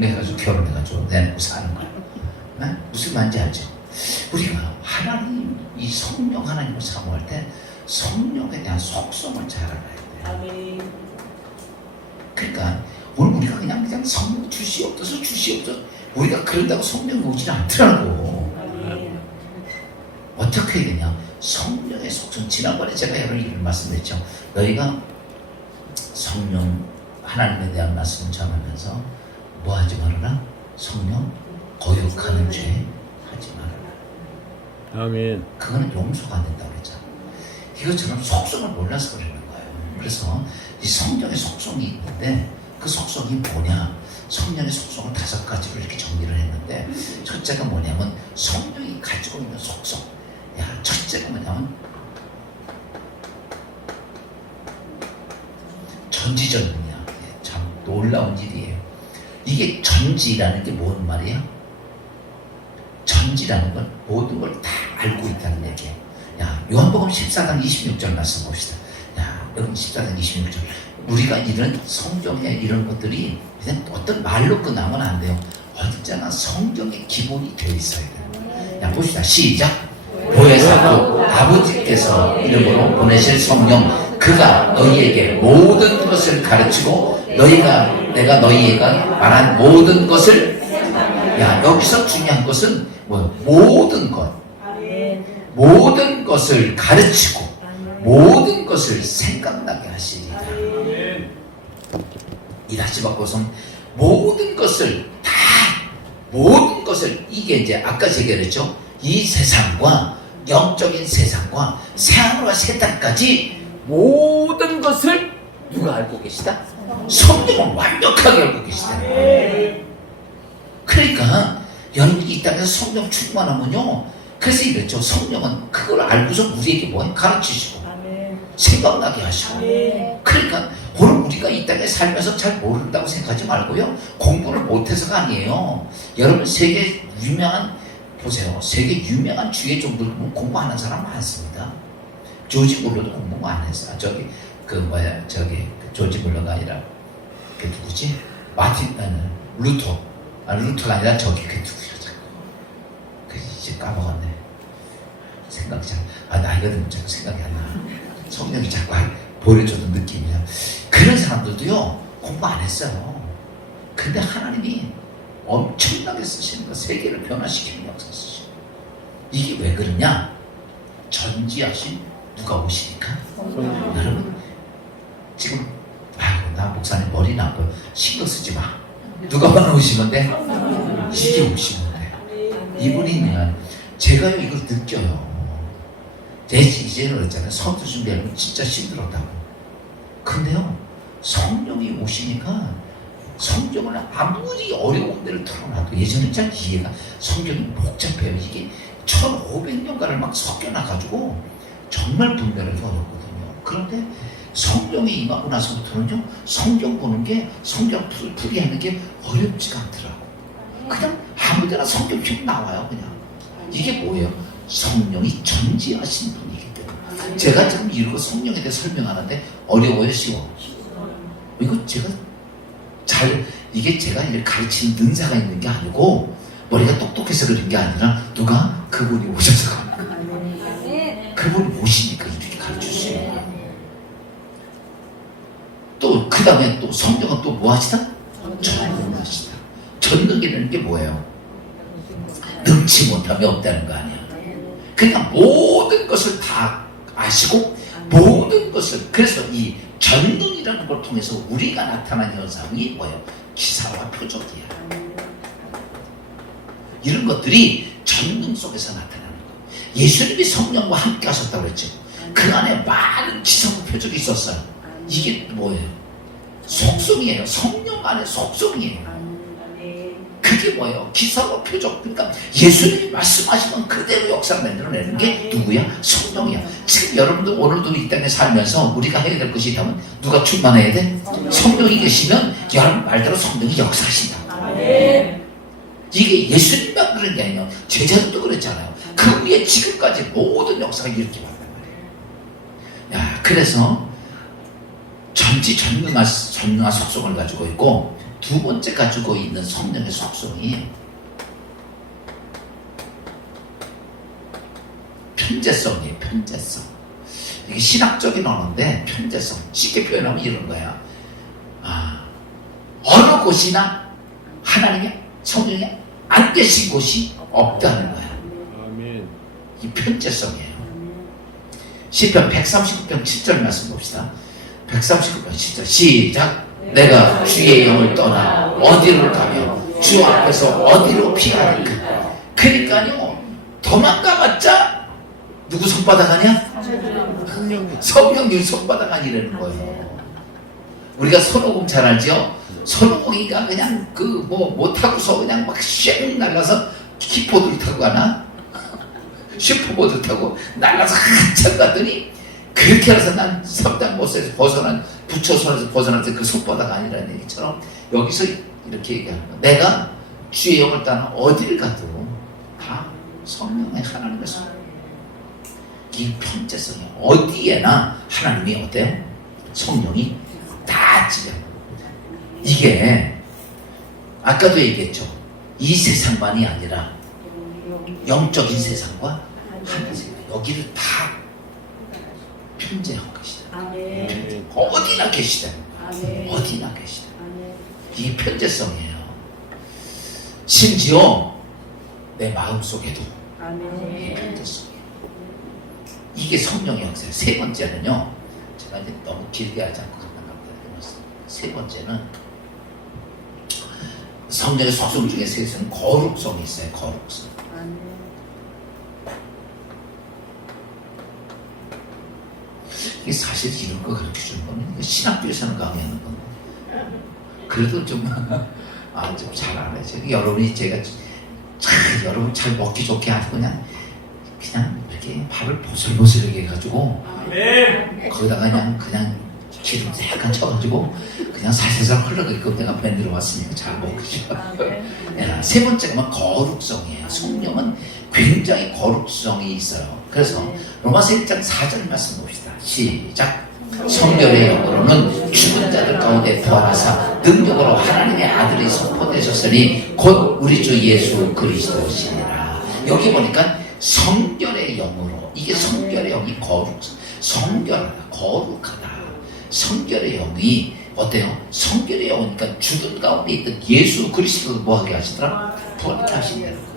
내가 좀 결혼해가지고 내놓고 사는 거야. 네? 무슨 말인지 알죠? 우리가 하나님 이 성령 하나님을 사모할 때 성령에 대한 속성을 잘 알아야 돼요. 그러니까 오늘 우리가 그냥 성령 주시옵소서 우리가 그런다고 성령이 오지 않더라고. 어떻게 해야 되냐? 성령의 속성. 지난번에 제가 여러 일을 말씀드렸죠. 너희가 성령 하나님에 대한 말씀을 전하면서 뭐 하지 말아라? 성령 거역하는 죄 하지 말아라. 아멘. 그거는 용서가 안 된다고 그랬잖아. 이것처럼 속성을 몰라서 그러는 거예요. 그래서 이 성령의 속성이 있는데 그 속성이 뭐냐? 성령의 속성은 5가지로 이렇게 정리를 했는데 첫째가 뭐냐면 성령이 가지고 있는 속성. 첫째가 뭐냐면 전지전능이야. 참 놀라운 일이에요. 이게 전지라는 게 뭔 말이야? 전지라는 건 모든 걸 다 알고 있다는 얘기예요. 요한복음 14장 26절 말씀 봅시다. 여러분 14장 26절. 우리가 이런 성경에 이런 것들이 그냥 어떤 말로 끝나면 안 돼요. 언제나 성경의 기본이 되어 있어야 돼요. 봅시다. 시작. 보혜사도 아버지께서 이름으로 보내실 성령 그가 너희에게 모든 것을 가르치고 내가 너희에게 말한 모든 것을 여기서 중요한 것은 모든 것을 가르치고 모든 것을 생각나게 하시리라. 이 다시 바꿔서 모든 것을 이게 이제 아까 제가 그랬죠. 이 세상과 영적인 세상과 새하늘과 새 땅까지 모든 것을 누가 알고 계시다? 성령은 완벽하게 알고 계시다. 그러니까 여러분이 이 땅에서 성령 충만하면요. 그래서 이랬죠. 성령은 그걸 알고서 우리에게 가르치시고 생각나게 하시고. 그러니까 오늘 우리가 이 땅에 살면서 잘 모른다고 생각하지 말고요. 공부를 못해서가 아니에요. 여러분 세계 유명한 주의 종들 공부하는 사람 많습니다. 조지 물러도 공부 안 했어. 조지 물러가 아니라 그 누구지? 루터가 아니라 그 누구야 자꾸. 이제 까먹었네. 나이가 들면 자꾸 생각이 안 나. 성령이 자꾸 보여줘도 느낌이야. 그런 사람들도요 공부 안 했어요. 근데 하나님이 엄청나게 쓰시는 거, 세계를 변화시키는 역사 쓰시는 거. 이게 왜 그러냐? 전지하신 누가 오시니까. 여러분 지금 나 목사님 머리 나빠요. 신경 쓰지 마. 누가 오시면 돼? 이게 오시면 돼. 이분이 제가요 이걸 느껴요. 이제는 그랬잖아요. 선수 준비하면 진짜 힘들었다고. 근데요 성령이 오시니까 성경을 아무리 어려운 데를 털어놔도 예전에 잘 이해가 성경이 복잡해요. 이게 1500년간을 막 섞여놔가지고 정말 분별하기 어렵거든요. 그런데 성령이 임하고 나서부터는요, 성경 보는 게, 성경 풀이하는 게 어렵지가 않더라고. 그냥 아무데나 성경 쭉 나와요, 그냥. 이게 뭐예요? 성령이 전지하신 분이기 때문에. 제가 지금 이러고 성령에 대해 설명하는데 어려워요, 쉬워? 이거 제가 이게 제가 이렇게 가르치는 능사가 있는 게 아니고 머리가 똑똑해서 그런 게 아니라 누가 그분이 오셔서 그분이 오시니까 이렇게 가르칠 수 있는 거예요. 또 그 다음에 또 성령은 또 뭐 하시다? 전능하시다. 전능이라는 게 뭐예요? 능치 못함이 없다는 거 아니야. 그냥 모든 것을 다 아시고 모든 것을, 그래서 이 전능이라는 걸 통해서 우리가 나타난 현상이 뭐예요? 기사와 표적이야. 이런 것들이 전능 속에서 나타나는 거예요. 예수님이 성령과 함께 하셨다고 그랬죠. 그 안에 많은 기사와 표적이 있었어요. 이게 뭐예요? 속성이에요. 성령 안에 속성이에요. 그게 뭐예요? 기사와 표적. 그러니까 예수님이 말씀하시면 그대로 역사를 만들어내는 게 누구야? 성령이야. 지금 여러분들 오늘도 이 땅에 살면서 우리가 해야 될 것이 있다면 누가 충만해야 돼? 성령이 계시면 여러분 말대로 성령이 역사하신다. 이게 예수님만 그런 게 아니에요. 제자들도 그랬잖아요. 그 위에 지금까지 모든 역사가 이렇게 왔단 말이에요. 야, 그래서 전능한 속성을 가지고 있고, 두 번째 가지고 있는 성령의 속성이 편재성이에요. 편재성. 이게 신학적인 언어인데 편재성. 쉽게 표현하면 이런 거야. 어느 곳이나 하나님의 성령이 안 계신 곳이 없다는 거야. 이 편재성이에요. 시편 139편 7절 말씀 봅시다. 139편 7절 시작. 내가 주의 영을 떠나 어디로 가며 주 앞에서 어디로 피하는가. 그러니까요, 도망가봤자 누구 손바닥 아니야? 성령님 손바닥 아니라는 거예요. 우리가 손오공 잘 알죠? 손오공이가 그냥 못 타고서 그냥 막 쉥 날라서 키포드를 타고 가나? 슈퍼보드 타고 날라서 한참 가더니 그렇게 해서 난 성당 못에서 벗어난 부처손에서 벗어나서 그 손바닥 아니라는 얘기처럼 여기서 이렇게 얘기하는 거야. 내가 주의 영을 따라 어디를 가도 다 성령의 하나님의 손. 이 편재성이 어디에나 하나님이 어때요? 성령이 다 지려. 이게 아까도 얘기했죠. 이 세상만이 아니라 영적인 세상과 하늘 세상, 여기를 다 편재한 것이다. 어디나 계시다. 어디나 계시다. 이게 편재성이에요. 심지어 내 마음속에도 이게 편재성이에요. 이게 성령의 역사예요. 세 번째는요, 제가 이제 너무 길게 하지 않고 세 번째는 성령의 속성 중에 셋은 거룩성이 있어요. 거룩성. 이게 사실 이런 거 가르쳐 주는 거는 신학교에서는 강의하는 건데, 그래도 좀 잘 알아요. 여러분이 제가 여러분 잘 먹기 좋게 아주 그냥 이렇게 밥을 보슬보슬하게 해가지고 거기다가 그냥 기름 약간 쳐가지고 그냥 살살살 흘러가게끔 내가 만들어 왔으니까 잘 먹으시죠. 세 번째가 거룩성이에요. 성령은 굉장히 거룩성이 있어요. 그래서 로마서 1장 4절 말씀 봅시다. 시작. 성령의 영으로는 죽은 자들 가운데 부활하사 능력으로 하나님의 아들이 선포되셨으니 곧 우리 주 예수 그리스도시니라. 여기 보니까 성결의 영으로, 이게 성결의 영이 거룩성, 성결하다, 거룩하다. 성결의 영이 어때요? 성결의 영이니까 죽은 가운데 있던 예수 그리스도를 뭐하게 하시더라? 부활케 하신다는 거예요.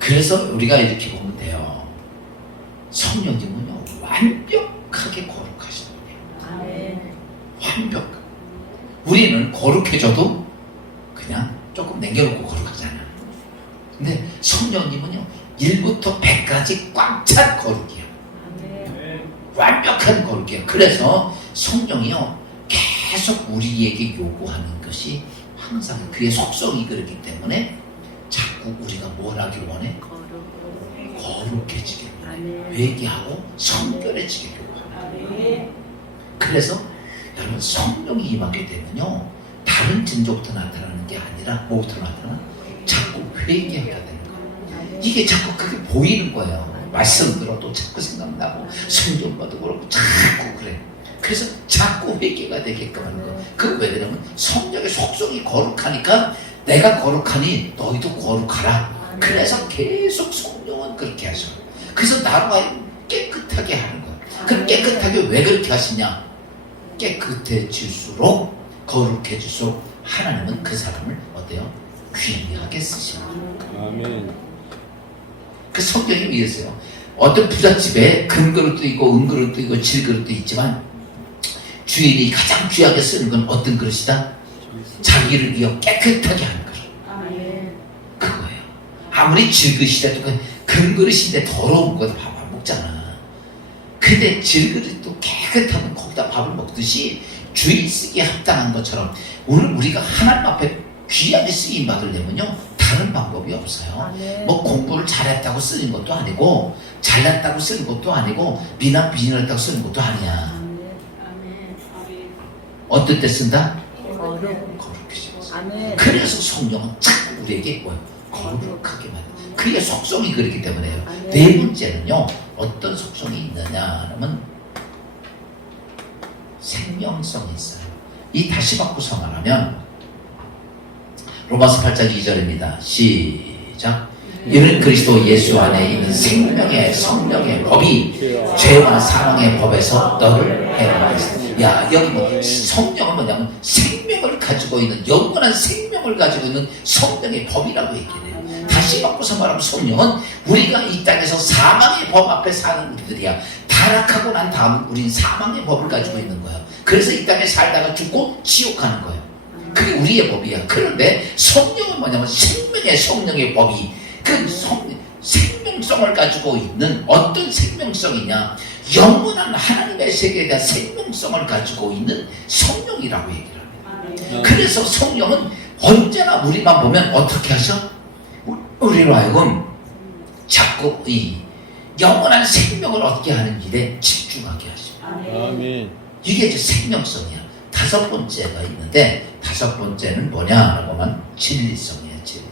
그래서 우리가 이렇게 보면 돼요. 성령님은요, 완벽하게 거룩하신 분이에요. 완벽. 우리는 거룩해져도 그냥 조금 남겨놓고 거룩하잖아요. 근데 성령님은요, 1부터 100까지 꽉 찬 거룩이에요. 완벽한 거룩이에요. 그래서 성령이요, 계속 우리에게 요구하는 것이 항상 그의 속성이 그렇기 때문에 자꾸 우리가 뭘 하길 원해? 거룩해지길 원해. 회개하고 성결해지게 요구합니다. 아멘. 그래서 여러분 성령이 임하게 되면요 다른 징조부터 나타나는 게 아니라 뭐부터 나타나? 자꾸 회개하게 되는 거예요. 이게 자꾸 그게 보이는 거예요. 말씀 들어도 자꾸 생각나고 성경 봐도 그렇고 자꾸 그래. 그래서 자꾸 회개가 되게끔 하는 거예요. 그 왜 그러냐면 성령의 속성이 거룩하니까 내가 거룩하니 너희도 거룩하라. 그래서 계속 성령은 그렇게 하셔. 그래서 나로 하여금 깨끗하게 하는 거예요. 그 깨끗하게 왜 그렇게 하시냐? 깨끗해질수록 거룩해질수록 하나님은 그 사람을 어때요? 귀하게 쓰시는 거예요. 아멘. 그 성경이 이랬어요. 어떤 부잣집에 금그릇도 있고 은그릇도 있고 질그릇도 있지만 주인이 가장 귀하게 쓰는 건 어떤 그릇이다? 자기를 위해 깨끗하게 하는 그릇. 아멘. 그거예요. 아무리 질그릇이라도 금그릇인데 더러운 거 밥 안 먹잖아. 근데 질그릇도 깨끗하면 거기다 밥을 먹듯이 주인 쓰기에 합당한 것처럼 오늘 우리가 하나님 앞에 귀하게 쓰임 받으려면요 다른 방법이 없어요. 아멘. 뭐 공부를 잘했다고 쓰는 것도 아니고 잘났다고 쓰는 것도 아니고 미남비인했다고 쓰는 것도 아니야. 아멘. 어떨 때 쓴다? 거룩. 거룩해져. 아멘. 그래서 성령은 자꾸 우리에게 뭐야? 거룩하게 만든. 그게 속성이 그렇기 때문에요. 아멘. 네 번째는요 어떤 속성이 있느냐 하면 생명성이 있어요. 이 다시 바꾸서 말하면 로마서 8장 2절입니다. 시작. 이는 그리스도 예수 안에 있는 생명의 성령의 법이 죄와 사망의 법에서 너를 해방했습니다. 야 여기 뭐 성령은 뭐냐면 생명을 가지고 있는 영원한 생명을 가지고 있는 성령의 법이라고 얘기해요. 다시 바꿔서 말하면 성령은 우리가 이 땅에서 사망의 법 앞에 사는 우리들이야. 타락하고 난 다음 우리는 사망의 법을 가지고 있는 거야. 그래서 이 땅에 살다가 죽고 지옥 가는 거예요. 그게 우리의 법이야. 그런데 성령은 뭐냐면 생명의 성령의 법이 그 생명성을 가지고 있는 어떤 생명성이냐? 영원한 하나님의 세계에 대한 생명성을 가지고 있는 성령이라고 얘기를 합니다. 그래서 성령은 언제나 우리만 보면 어떻게 하셔? 우리로 하여금 자꾸 이 영원한 생명을 얻게 하는 일에 집중하게 하죠. 아멘. 이게 이제 생명성이야. 다섯 번째가 있는데 다섯 번째는 뭐냐라고 하면 진리성이에요. 진리.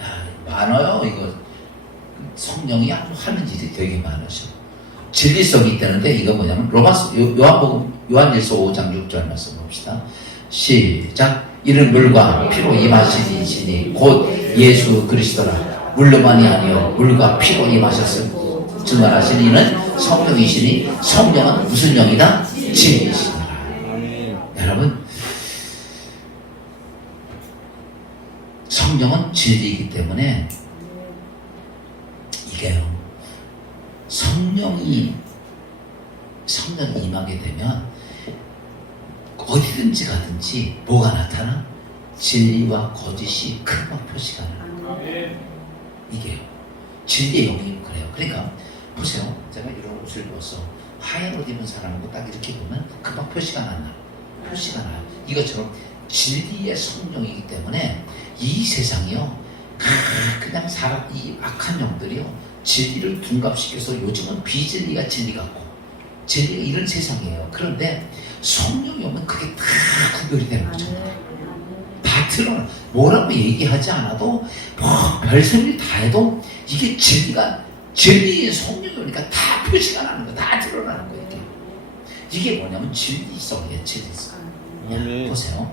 야, 많아요. 이거 성령이 하는 일이 되게 많으셔. 진리성이 있다는데 이거 뭐냐면 요한일서 5장 6절 말씀 봅시다. 시작. 이는 물과 피로 임하신 이시니 곧 예수 그리스도라. 물로만이 아니요 물과 피로 임하셨으고 증언하신 이는 성령이시니 성령은 무슨 영이다? 진리이시니라. 아멘. 여러분 성령은 진리이기 때문에 이게요 성령이 임하게 되면 어디든지 가든지 뭐가 나타나? 진리와 거짓이 금방 표시가 나. 이게요. 진리의 영이 그래요. 그러니까 보세요. 제가 이런 옷을 입었어. 하얀 옷 입은 사람하고 딱 이렇게 보면 금방 표시가 나요. 표시가 나요. 이것처럼 진리의 성령이기 때문에 이 세상이요. 그냥 사람 이 악한 영들이요. 진리를 둔갑시켜서 요즘은 비진리가 진리 같고 진리가 이런 세상이에요. 그런데 성령이 오면 그게 다 구별이 되는 거죠. 다 드러나. 뭐라고 얘기하지 않아도 뭐 별소리 다 해도 이게 진리의 성령이 오니까 다 표시가 나는 거야. 다 드러나는 거예요. 이게 뭐냐면 진리성이에요. 진리성. 아멘. 보세요.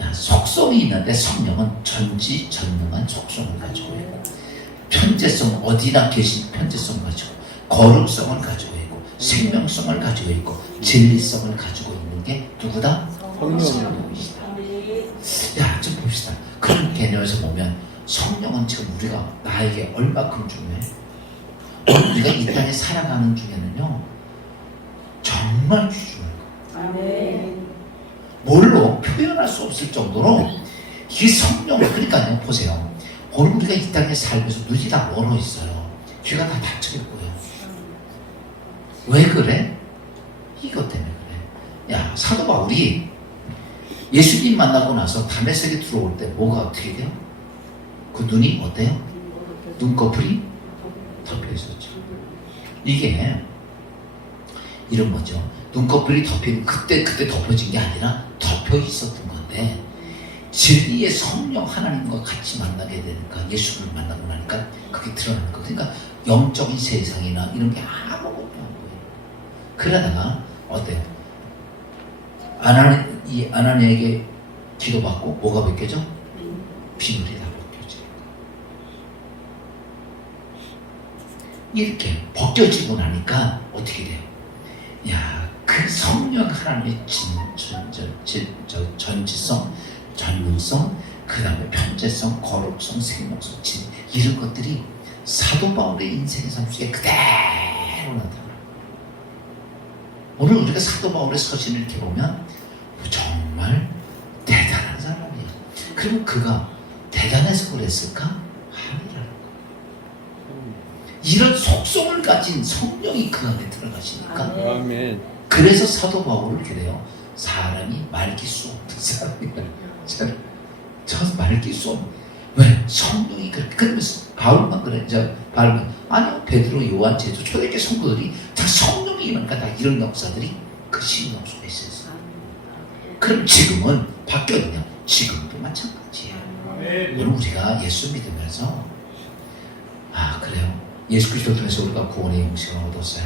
야, 속성이 있는데 성령은 전지전능한 속성을 가지고 있고 편재성 어디나 계신 편재성을 가지고 거룩성을 가지고 있고 생명성을 가지고 있고 진리성을 가지고 있는 게 누구다? 성령이시다. 야, 좀 봅시다. 그런 개념에서 보면 성령은 지금 우리가 나에게 얼마큼 중요해? 우리가 이 땅에 살아가는 중에는요 정말 귀중해요. 뭘로 표현할 수 없을 정도로 이 성령, 그러니까요 보세요. 오늘 우리가 이 땅에 살면서 눈이 다 멀어 있어요. 귀가 다 닫혀 있고요. 왜 그래? 이것 때문에 그래. 야, 사도 바울이 예수님 만나고 나서 다메섹에 들어올 때 뭐가 어떻게 돼요? 그 눈이 어때요? 눈꺼풀이 덮여 있었죠. 이게 이런 거죠. 눈꺼풀이 그때 덮여진 게 아니라 덮여 있었던 건데, 진리의 성령 하나님과 같이 만나게 되니까, 예수를 만나고 나니까 그게 드러나는 거. 그러니까 영적인 세상이나 이런 게 아무것도 안 보여요. 그러다가 어때요? 아나니에게 기도받고 뭐가 벗겨져? 비늘이 다 벗겨져. 이렇게 벗겨지고 나니까 어떻게 돼요? 야, 그 성령 하나님의 전지성, 전능성, 그 다음에 편재성, 거룩성, 생명성, 이런 것들이 사도 바울의 인생의 삶 속에 그대로 나타나. 오늘 우리가 사도 바울의 서신을 이렇게 보면 정말 대단한 사람이에요. 그러면 그가 대단해서 그랬을까? 아니라는 거예요. 이런 속성을 가진 성령이 그 안에 들어가시니까. 아멘. 그래서 사도 바울을 이렇게 돼요. 사람이 말길 수 없는 사람이에요. 저 말길 수 없는. 왜? 성령이 그렇게. 그러면서 바울만 그래. 바울만. 아니요. 베드로, 요한, 제주, 초대교회 성도들이 다 성령이 임하니까 다 이런 역사들이 그 신령 속에 있어요. 그럼 지금은 바뀌었냐? 지금도 마찬가지예요. 오늘 우리가 예수 믿으면서 그래요. 예수 그리스도 통해서 우리가 구원의 영생을 얻었어요.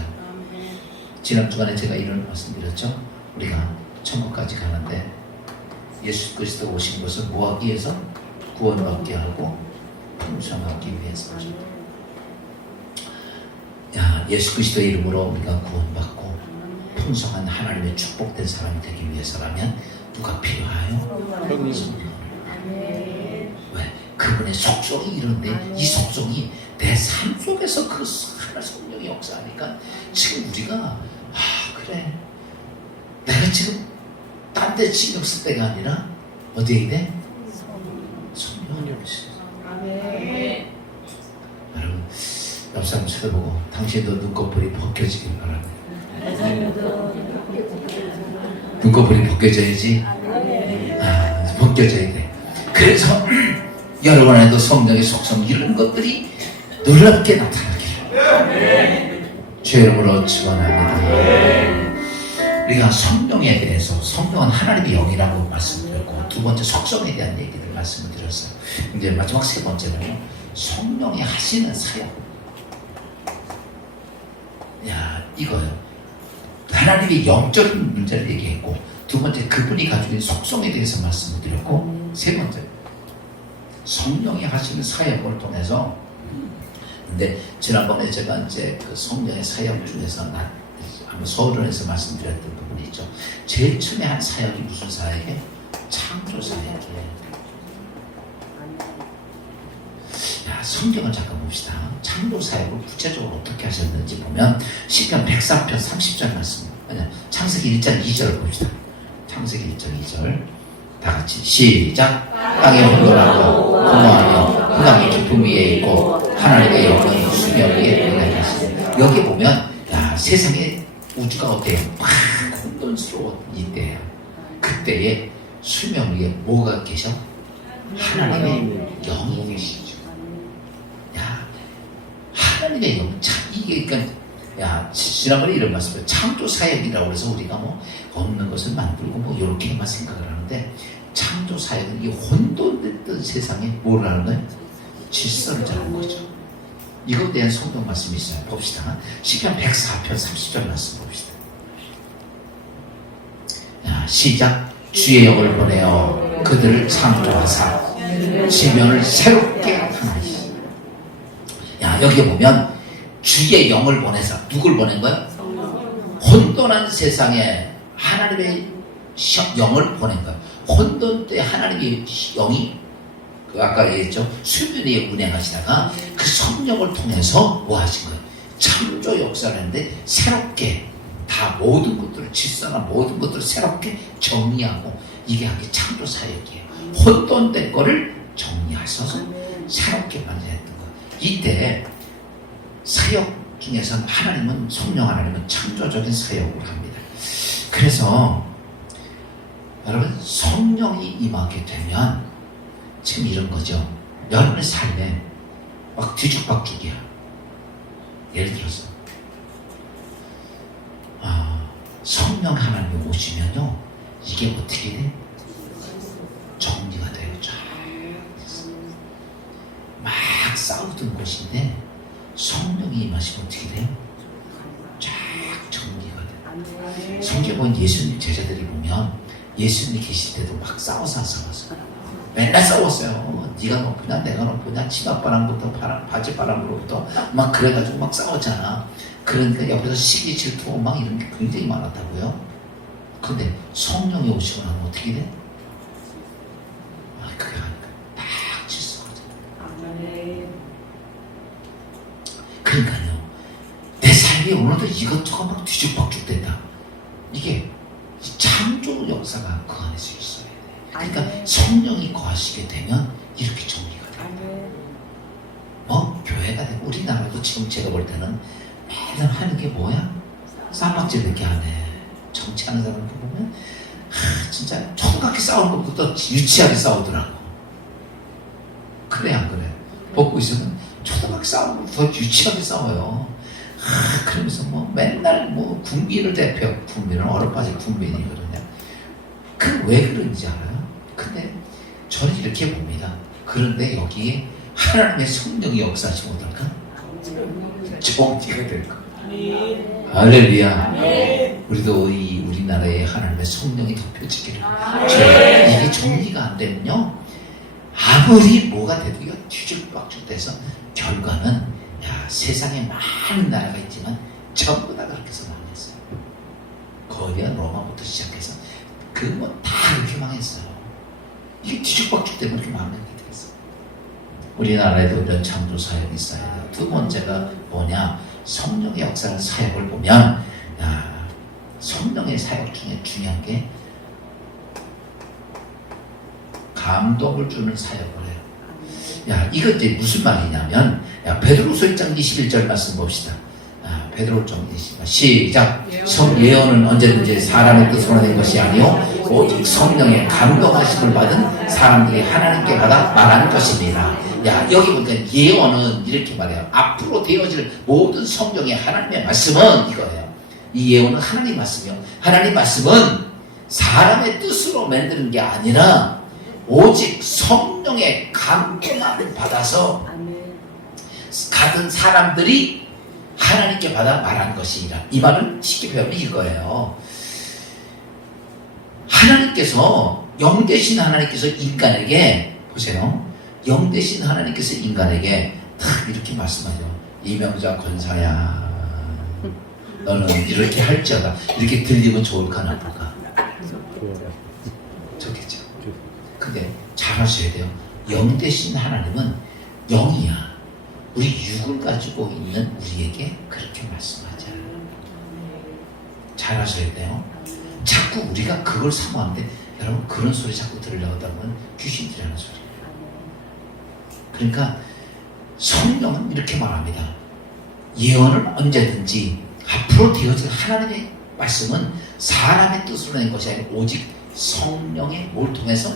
지난 주간에 제가 이런 말씀드렸죠. 우리가 천국까지 가는데 예수 그리스도 오신 것을 뭐 하기 위해서? 구원받게 하고 풍성하기 위해서죠. 예수 그리스도의 이름으로 우리가 구원받고 풍성한 하나님의 축복된 사람이 되기 위해서라면 누가 필요해요? 성령. 왜? 그분의 속성이 이런데 이 속성이 내 삶 속에서 그 하나 성령이 역사하니까 지금 우리가 그래, 내가 지금 딴 데 신경 쓸 때가 아니라 어디에 돼? 성령이 있어요. 여러분, 옆 사람 쳐다보고 당신도 눈꺼풀이 벗겨지길 바랍니다. 눈꺼풀이 벗겨져야지. 벗겨져야 돼. 그래서 여러분 안에도 성령의 속성 이런 것들이 놀랍게 나타나기를 주의 이름으로 축원합니다. 우리가 성령에 대해서, 성령은 하나님의 영이라고 말씀드렸고, 두 번째 속성에 대한 얘기를 말씀을 드렸어요. 이제 마지막 세 번째는요, 성령이 하시는 사역. 이거요. 하나님의 영적인 문제를 얘기했고, 두 번째 그분이 가지고 있는 속성에 대해서 말씀을 드렸고, 세 번째 성령이 하시는 사역을 통해서. 근데 지난번에 제가 이제 그 성령의 사역 중에서 한번 서론에서 말씀드렸던 부분이 있죠. 제일 처음에 한 사역이 무슨 사역이에요? 창조 사역이에요. 성경을 잠깐 봅시다. 창조 사역을 구체적으로 어떻게 하셨는지 보면 시편 104편 30절 말씀, 창세기 1장 2절 봅시다. 창세기 1장 2절 다 같이 시작. 땅이 혼돈하고 공허하며 흑암이 깊음 위에 있고 하나님의 영은 수면 위에 내려가시다. 여기 보면 세상에 우주가 어때요? 막 혼돈스러운 이때예요. 그때에 수면 위에 뭐가 계셔? 하나님의 영이 계시죠. 하나님의 영, 이게 그러니까 지난번에 이런 말씀을 창조 사역이라고 해서 우리가 뭐 없는 것을 만들고 뭐 이렇게만 생각을 하는데, 창조 사역은 이 혼돈됐던 세상에 뭘 하는 거예요? 질서를 잡는 거죠. 이것에 대한 성경 말씀이 있어요. 봅시다. 시편 104편 30절 말씀 봅시다. 시작. 주의 영을 보내어 그들을 창조하사 지면을 새롭게 하나이시. 여기 보면 주의 영을 보내서 누굴 보낸 거야? 혼돈한 세상에 하나님의 영을 보낸 거야. 혼돈 때 하나님의 영이 아까 얘기했죠. 수면 위에 운행하시다가 그 성령을 통해서 뭐 하신 거예요? 창조 역사를 했는데 새롭게 다 모든 것들을, 질서나 모든 것들을 새롭게 정리하고, 이게 하기 창조 사역이에요. 혼돈된 거를 정리하셔서 새롭게 만들었던 거예요. 이때 사역 중에서는 성령 하나님은 창조적인 사역을 합니다. 그래서 여러분, 성령이 임하게 되면 지금 이런 거죠. 여러분의 삶에 막 뒤죽박죽이야. 예를 들어서 성령 하나님이 오시면요, 이게 어떻게 돼? 정리가 돼요. 쫙 막 싸우던 곳인데 성령이 임하시면 어떻게 돼요? 쫙 정리가 돼요. 성경에 보면 예수님 제자들이 보면 예수님이 계실 때도 막 싸웠어요. 맨날 싸웠어요. 네가 높으냐 내가 높으냐 치맛바람부터 바지바람으로부터 막 그래가지고 막 싸웠잖아. 그러니까 옆에서 시기 질투 막 이런 게 굉장히 많았다고요. 근데 성령이 오시고 나면 어떻게 돼? 그게 아니까 딱 질서거든. 그러니까요, 내 삶이 오늘도 이것저것 막 뒤죽박죽 된다. 이게 창조 역사가 그 안에서 있어야 돼. 그러니까 성령이 거하시게 되면 이렇게 정리가 돼요. 교회가 되고 우리나라도 지금 제가 볼 때는 매달 하는 게 뭐야? 쌈박질밖에 안 해. 정치하는 사람들 보면 진짜 초등학교 싸우는 것부터 유치하게 싸우더라고. 그래 안 그래? 보고 있으면 초등학교 싸우는 것부터 유치하게 싸워요. 그러면서 맨날 군비를 대표, 군비는 얼어빠진 군비이거든요. 그 왜 그런지 알아요? 근데 저는 이렇게 봅니다. 그런데 여기에 하나님의 성령이 역사하지 못할까? 정리가 될까? 할렐루야. 우리도 우리나라에 하나님의 성령이 덮여지기를. 이게 정리가 안 되면요, 아무리 뭐가 돼도 이거 뒤죽박죽 돼서 결과는 세상에 많은 나라가 있지만 전부 다 그렇게 해서 망했어요. 거대한 로마부터 시작해서 다 그렇게 망했어요. 이게 뒤죽박죽 때문에 그렇게 망하게 됐어요. 우리나라에도 이런 창조 사역이 있어야 돼요. 두 번째가 뭐냐? 성령의 역사를 사역을 보면 성령의 사역 중에 중요한 게 감동을 주는 사역을 해요. 이거 이제 무슨 말이냐면, 베드로서 1장 21절 말씀 봅시다. 베드로 좀 시작. 예언은 언제든지 사람의 뜻으로 낸 것이 아니요 오직 성령의 감동하심을 받은 사람들이 하나님께 받아 말하는 것입니다. 여기 보니까 예언은 이렇게 말해요. 앞으로 되어질 모든 성경의 하나님의 말씀은 이거예요. 이 예언은 하나님 말씀이요. 하나님 말씀은 사람의 뜻으로 만드는 게 아니라 오직 성령의 감동을 받아서 가든 사람들이 하나님께 받아 말한 것이라. 이 말은 쉽게 표현하면 이거예요. 하나님께서, 영 되신 하나님께서 인간에게, 보세요, 영 되신 하나님께서 인간에게 딱 이렇게 말씀하죠. 이명자 권사야, 너는 이렇게 할지어다. 이렇게 들리면 좋을까 나쁠까? 좋겠죠. 근데 잘 아셔야 돼요. 영 되신 하나님은 영이야. 우리 육을 가지고 있는 우리에게 그렇게 말씀하자. 잘 아셔야 돼요. 자꾸 우리가 그걸 사모하는데, 여러분 그런 소리 자꾸 들으려고 하다 보면 귀신들이라는 소리예요. 그러니까 성령은 이렇게 말합니다. 예언은 언제든지 앞으로 되어질 하나님의 말씀은 사람의 뜻으로 낸 것이 아니라 오직 성령의 뭘 통해서?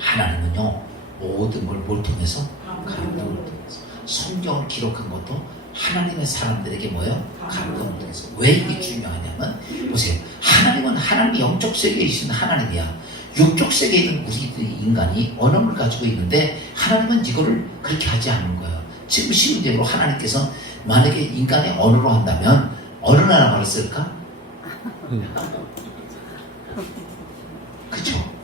하나님은요, 모든 걸 뭘 통해서? 감동을 통해서. 성경을 기록한 것도 하나님의 사람들에게 뭐예요? 감동을 통해서. 왜 이게 중요하냐면, 보세요, 하나님은 하나님의 영적 세계에 있는 하나님이야. 육적 세계에 있는 우리 인간이 언어를 가지고 있는데 하나님은 이거를 그렇게 하지 않는 거예요. 지금 시민적으로 하나님께서 만약에 인간의 언어로 한다면 어느 나라 말을 쓸까? 그쵸?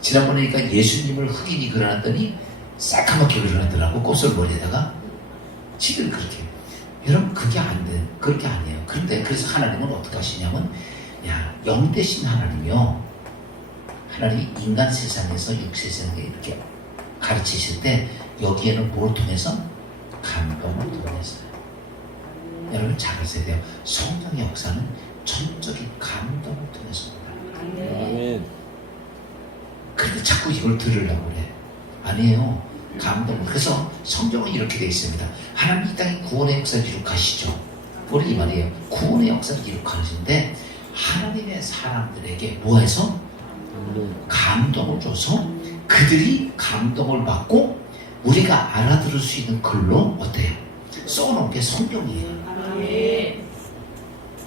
지난번에 그러니까 예수님을 흑인이 그려놨더니 새까맣게 그려놨더라고. 꽃설머리에다가. 지금 그렇게. 여러분 그게 안 돼. 그렇게 아니에요. 그런데 그래서 하나님은 어떻게 하시냐면, 영 되신 하나님이요, 하나님이 인간 세상에서 육세 세상에 이렇게 가르치실 때 여기에는 뭘 통해서? 감동을 통해서. 여러분 잘 아셔야 돼요. 성령의 역사는 전적인 감동을 통해서입니다. 아멘. 그런데 자꾸 이걸 들으려고 그래. 아니에요. 감동. 그래서 성경은 이렇게 되어 있습니다. 하나님 이 땅에 구원의 역사를 기록하시죠. 우리 이 말이에요. 구원의 역사를 기록하시는데 하나님의 사람들에게 뭐해서? 감동을 줘서 그들이 감동을 받고 우리가 알아들을 수 있는 글로 어때요? 써놓은 게 성경이에요. 아멘.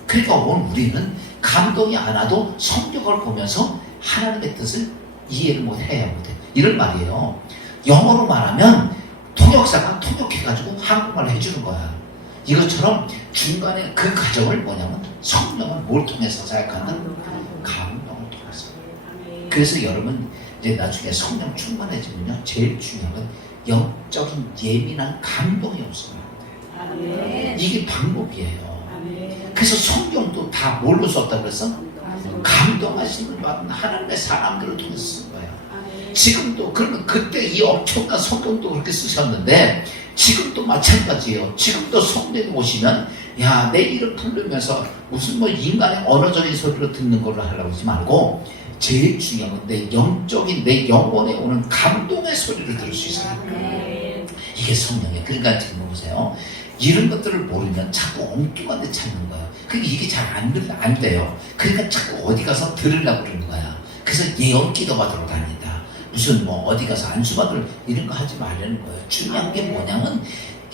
그러니까 오늘 우리는 감동이 안 와도 성경을 보면서 하나님의 뜻을 이해를 못해야 못해. 이런 말이에요. 영어로 말하면 통역사가 통역해가지고 한국말을 해주는 거야. 이것처럼 중간에 그 과정을 뭐냐면 성령은 뭘 통해서 사역하는? 감동을 통해서. 그래서 여러분 이제 나중에 성령 충만해지면요 제일 중요한 건 영적인 예민한 감동이 없으면 안 돼요. 아멘. 이게 방법이에요. 아멘. 그래서 성경도 다 뭘로 썼다고 그랬어? 감동하시는 받은 하나님의 사람들을 통해서 쓴 거예요. 지금도 그러면 그때 이 엄청난 성경도 그렇게 쓰셨는데 지금도 마찬가지예요. 지금도 성령이 오시면 야 내 이름 부르면서 무슨 뭐 인간의 언어적인 소리로 듣는 걸로 하려고 하지 말고 제일 중요한 건 내 영적인 내 영혼에 오는 감동의 소리를 들을 수 있어요. 이게 성령이에요. 그러니까 지금 보세요. 이런 것들을 모르면 자꾸 엉뚱한 데 찾는 거예요. 그러니까 이게 잘 안 돼요. 그러니까 자꾸 어디 가서 들으려고 그러는 거야. 그래서 예언 기도 받으러 다닌다. 무슨 뭐 어디 가서 안수 받을 이런 거 하지 말라는 거예요. 중요한 게 뭐냐면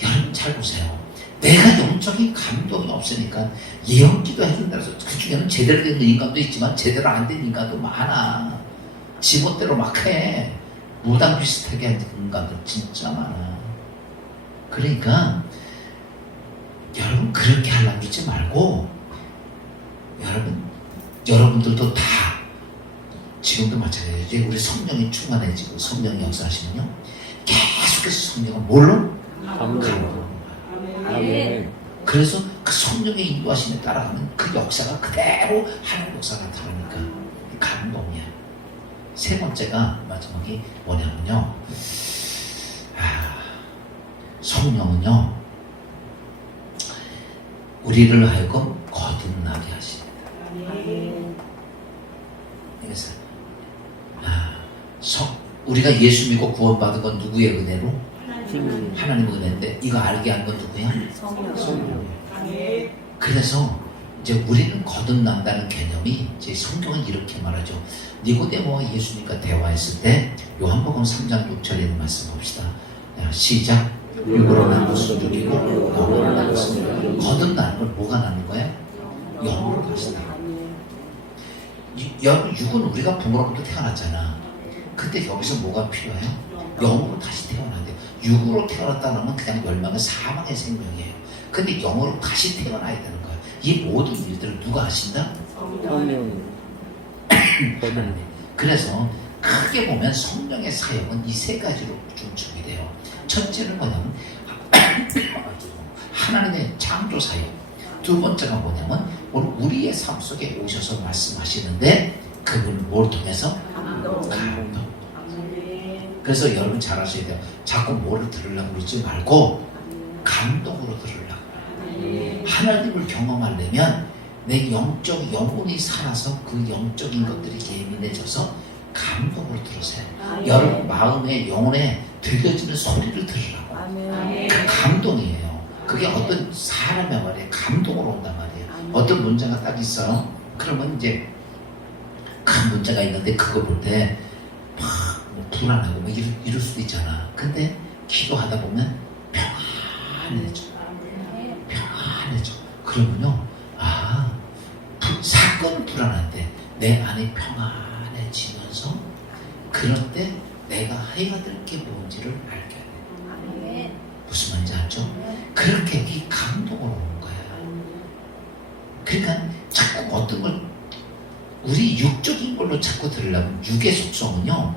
여러분 잘 보세요. 내가 영적인 감동이 없으니까 예언 기도 해준다 해서 그 중에는 제대로 된 인간도 있지만 제대로 안 된 인간도 많아. 지멋대로 막 해. 무당 비슷하게 하는 인간들 진짜 많아. 그러니까 여러분 그렇게 하려고 하지 말고 여러분들도 다 지금도 마찬가지예요. 이제 우리 성령이 충만해지고 성령이 역사하시면요 계속해서 성령은 뭘로? 감동. 아멘. 그래서 그 성령의 인도하심에 따라가면 그 역사가 그대로 하나님 역사가 나타나니까 감동이야. 세 번째가 마지막이 뭐냐면요 성령은요 우리를 하여금 거듭나게 하십니다. 그래서 우리가 예수 믿고 구원받은 건 누구의 은혜로? 하나님의 은혜인데 이거 알게 한 건 누구야? 성령. 그래서 이제 우리는 거듭난다는 개념이 이제 성경은 이렇게 말하죠. 니고데모와 예수님과 대화했을 때 요한복음 3장 6절에 있는 말씀 봅시다. 시작. 육으로 난 것은 육이고 영으로 난 것은 영. 거듭나는 건 뭐가 나는 거야? 영으로 다시 나. 육은 우리가 부모로부터 태어났잖아. 근데 여기서 뭐가 필요해요? 영으로 다시 태어나야 돼요. 육으로 태어났다는 건 그냥 멸망의 사망의 생명이에요. 근데 영으로 다시 태어나야 되는 거예요. 이 모든 일들을 누가 하신다? 성령. 그래서 크게 보면 성령의 사역은 이 세 가지로 중축이 돼요. 첫째는 뭐냐면 하나님의 창조 사역. 두 번째가 뭐냐면 오늘 우리의 삶 속에 오셔서 말씀하시는데 그분을 뭘 통해서? 감동. 그래서 여러분 잘 아셔야 돼요. 자꾸 뭐를 들으려고 그러지 말고 감동으로 들으려고. 하나님을 경험하려면 내 영적 영혼이 살아서 그 영적인 것들이 예민해져서 감동으로 들으세요. 여러분 마음에 영혼에 들려지는 소리를 들으라고. 그 감동이에요. 그게 어떤 사람의 말에 감동으로 온단 말이에요. 어떤 문제가 딱 있어요. 그러면 이제 큰 문제가 있는데 그거 볼 때 막 불안하고 뭐 이럴 수도 있잖아. 근데 기도하다 보면 평안해져. 평안해져. 그러면요, 사건은 불안한데 내 안에 평안해지면서 그럴 때 내가 해야 될 게 뭔지를 알게 돼. 무슨 말인지 알죠? 그렇게 이 감동으로 오는 거야. 그러니까 자꾸 어떤 걸 우리 육적인 걸로 자꾸 들으려면 육의 속성은요.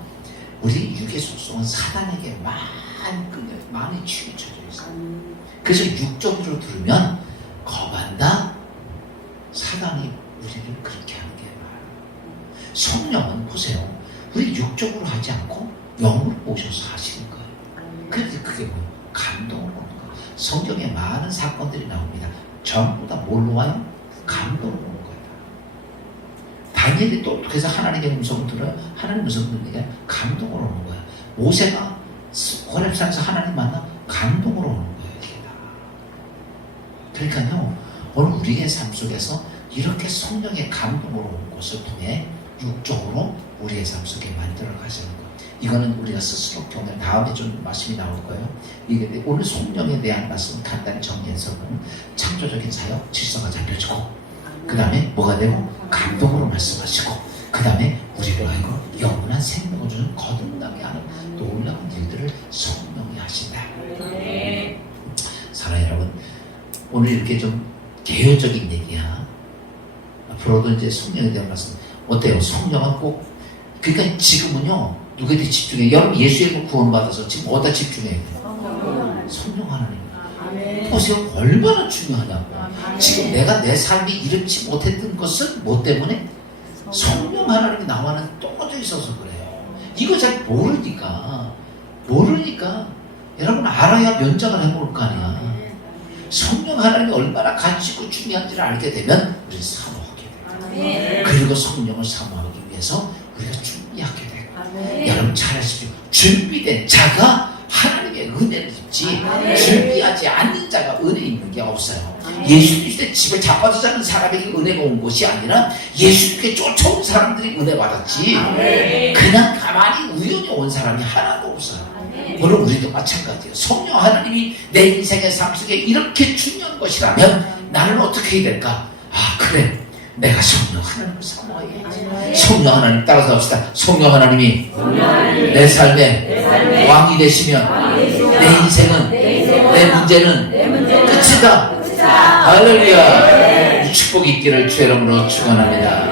우리 육의 속성은 사단에게 많이 치우쳐져 있어요. 그래서 육적으로 들으면 거만다. 사단이 우리를 그렇게 하는 게 많아요. 성령은 보세요. 우리 육적으로 하지 않고 영으로 오셔서 하시는 거예요. 그래서 그게 뭐예요? 감동으로 오는 거예요. 성경에 많은 사건들이 나옵니다. 전부 다 뭘로 와요? 감동으로 오는 거예요. 다니엘이 또 그래서 하나님의 음성을 들어요. 하나님의 음성을 듣는 게 감동으로 오는 거예요. 모세가 호렙산에서 하나님 만나 감동으로 오는 거예요. 이게 다. 그러니까요. 오늘 우리의 삶 속에서 이렇게 성령의 감동으로 오는 것을 통해 육적으로 우리의 삶 속에 만들어 가시는 거예요. 이거는 우리가 스스로 경험, 다음에 좀 말씀이 나올 거예요. 이게 오늘 성령에 대한 말씀 간단히 정리해서는 창조적인 사역, 질서가 잡혀지고, 그 다음에 뭐가 되고? 감동으로 말씀하시고, 그 다음에 우리로 하여금 영원한 생명을 주는 거듭나게 하는 놀라운 일들을 성령이 하신다. 사랑하는 여러분, 오늘 이렇게 좀 개요적인 얘기야. 앞으로도 이제 성령에 대한 말씀 어때요? 성령은 꼭, 그러니까 지금은요 누구에게 집중해? 여러분 예수 이름으로 구원받아서 지금 어디다 집중해요? 성령 하나님. 보세요, 얼마나 중요하냐고. 지금 내가 내 삶이 이렇지 못했던 것은 뭐 때문에? 성령 하나님이 나와는 떨어져 있어서 그래요. 이거 잘 모르니까 여러분 알아야 면장을 해볼 거 아니야. 성령 하나님이 얼마나 가치고 중요한지를 알게 되면 우리 사모하게 돼요. 그리고 성령을 사모하기 위해서 우리가 준비하게 되고. 여러분 잘 아시죠? 준비된 자가 하나님의 은혜를 입지, 준비하지 않는 자가 은혜 입는 게 없어요. 예수 그리스도의 집을 자빠져 사는 사람에게 은혜가 온 것이 아니라 예수님께 쫓아온 사람들이 은혜 받았지, 그냥 가만히 우연히 온 사람이 하나도 없어요. 오늘 우리도 마찬가지예요. 성령 하나님이 내 인생의 삶 속에 이렇게 중요한 것이라면 나는 어떻게 해야 될까? 아 그래, 내가 성령 하나님을 사모해야지. 성령 하나님 따라서 합시다. 성령 하나님이 내 삶의 왕이 되시면 내 인생은, 내 문제는 끝이다. 할렐루야. 이 축복이 있기를 주의 이름으로 축원합니다.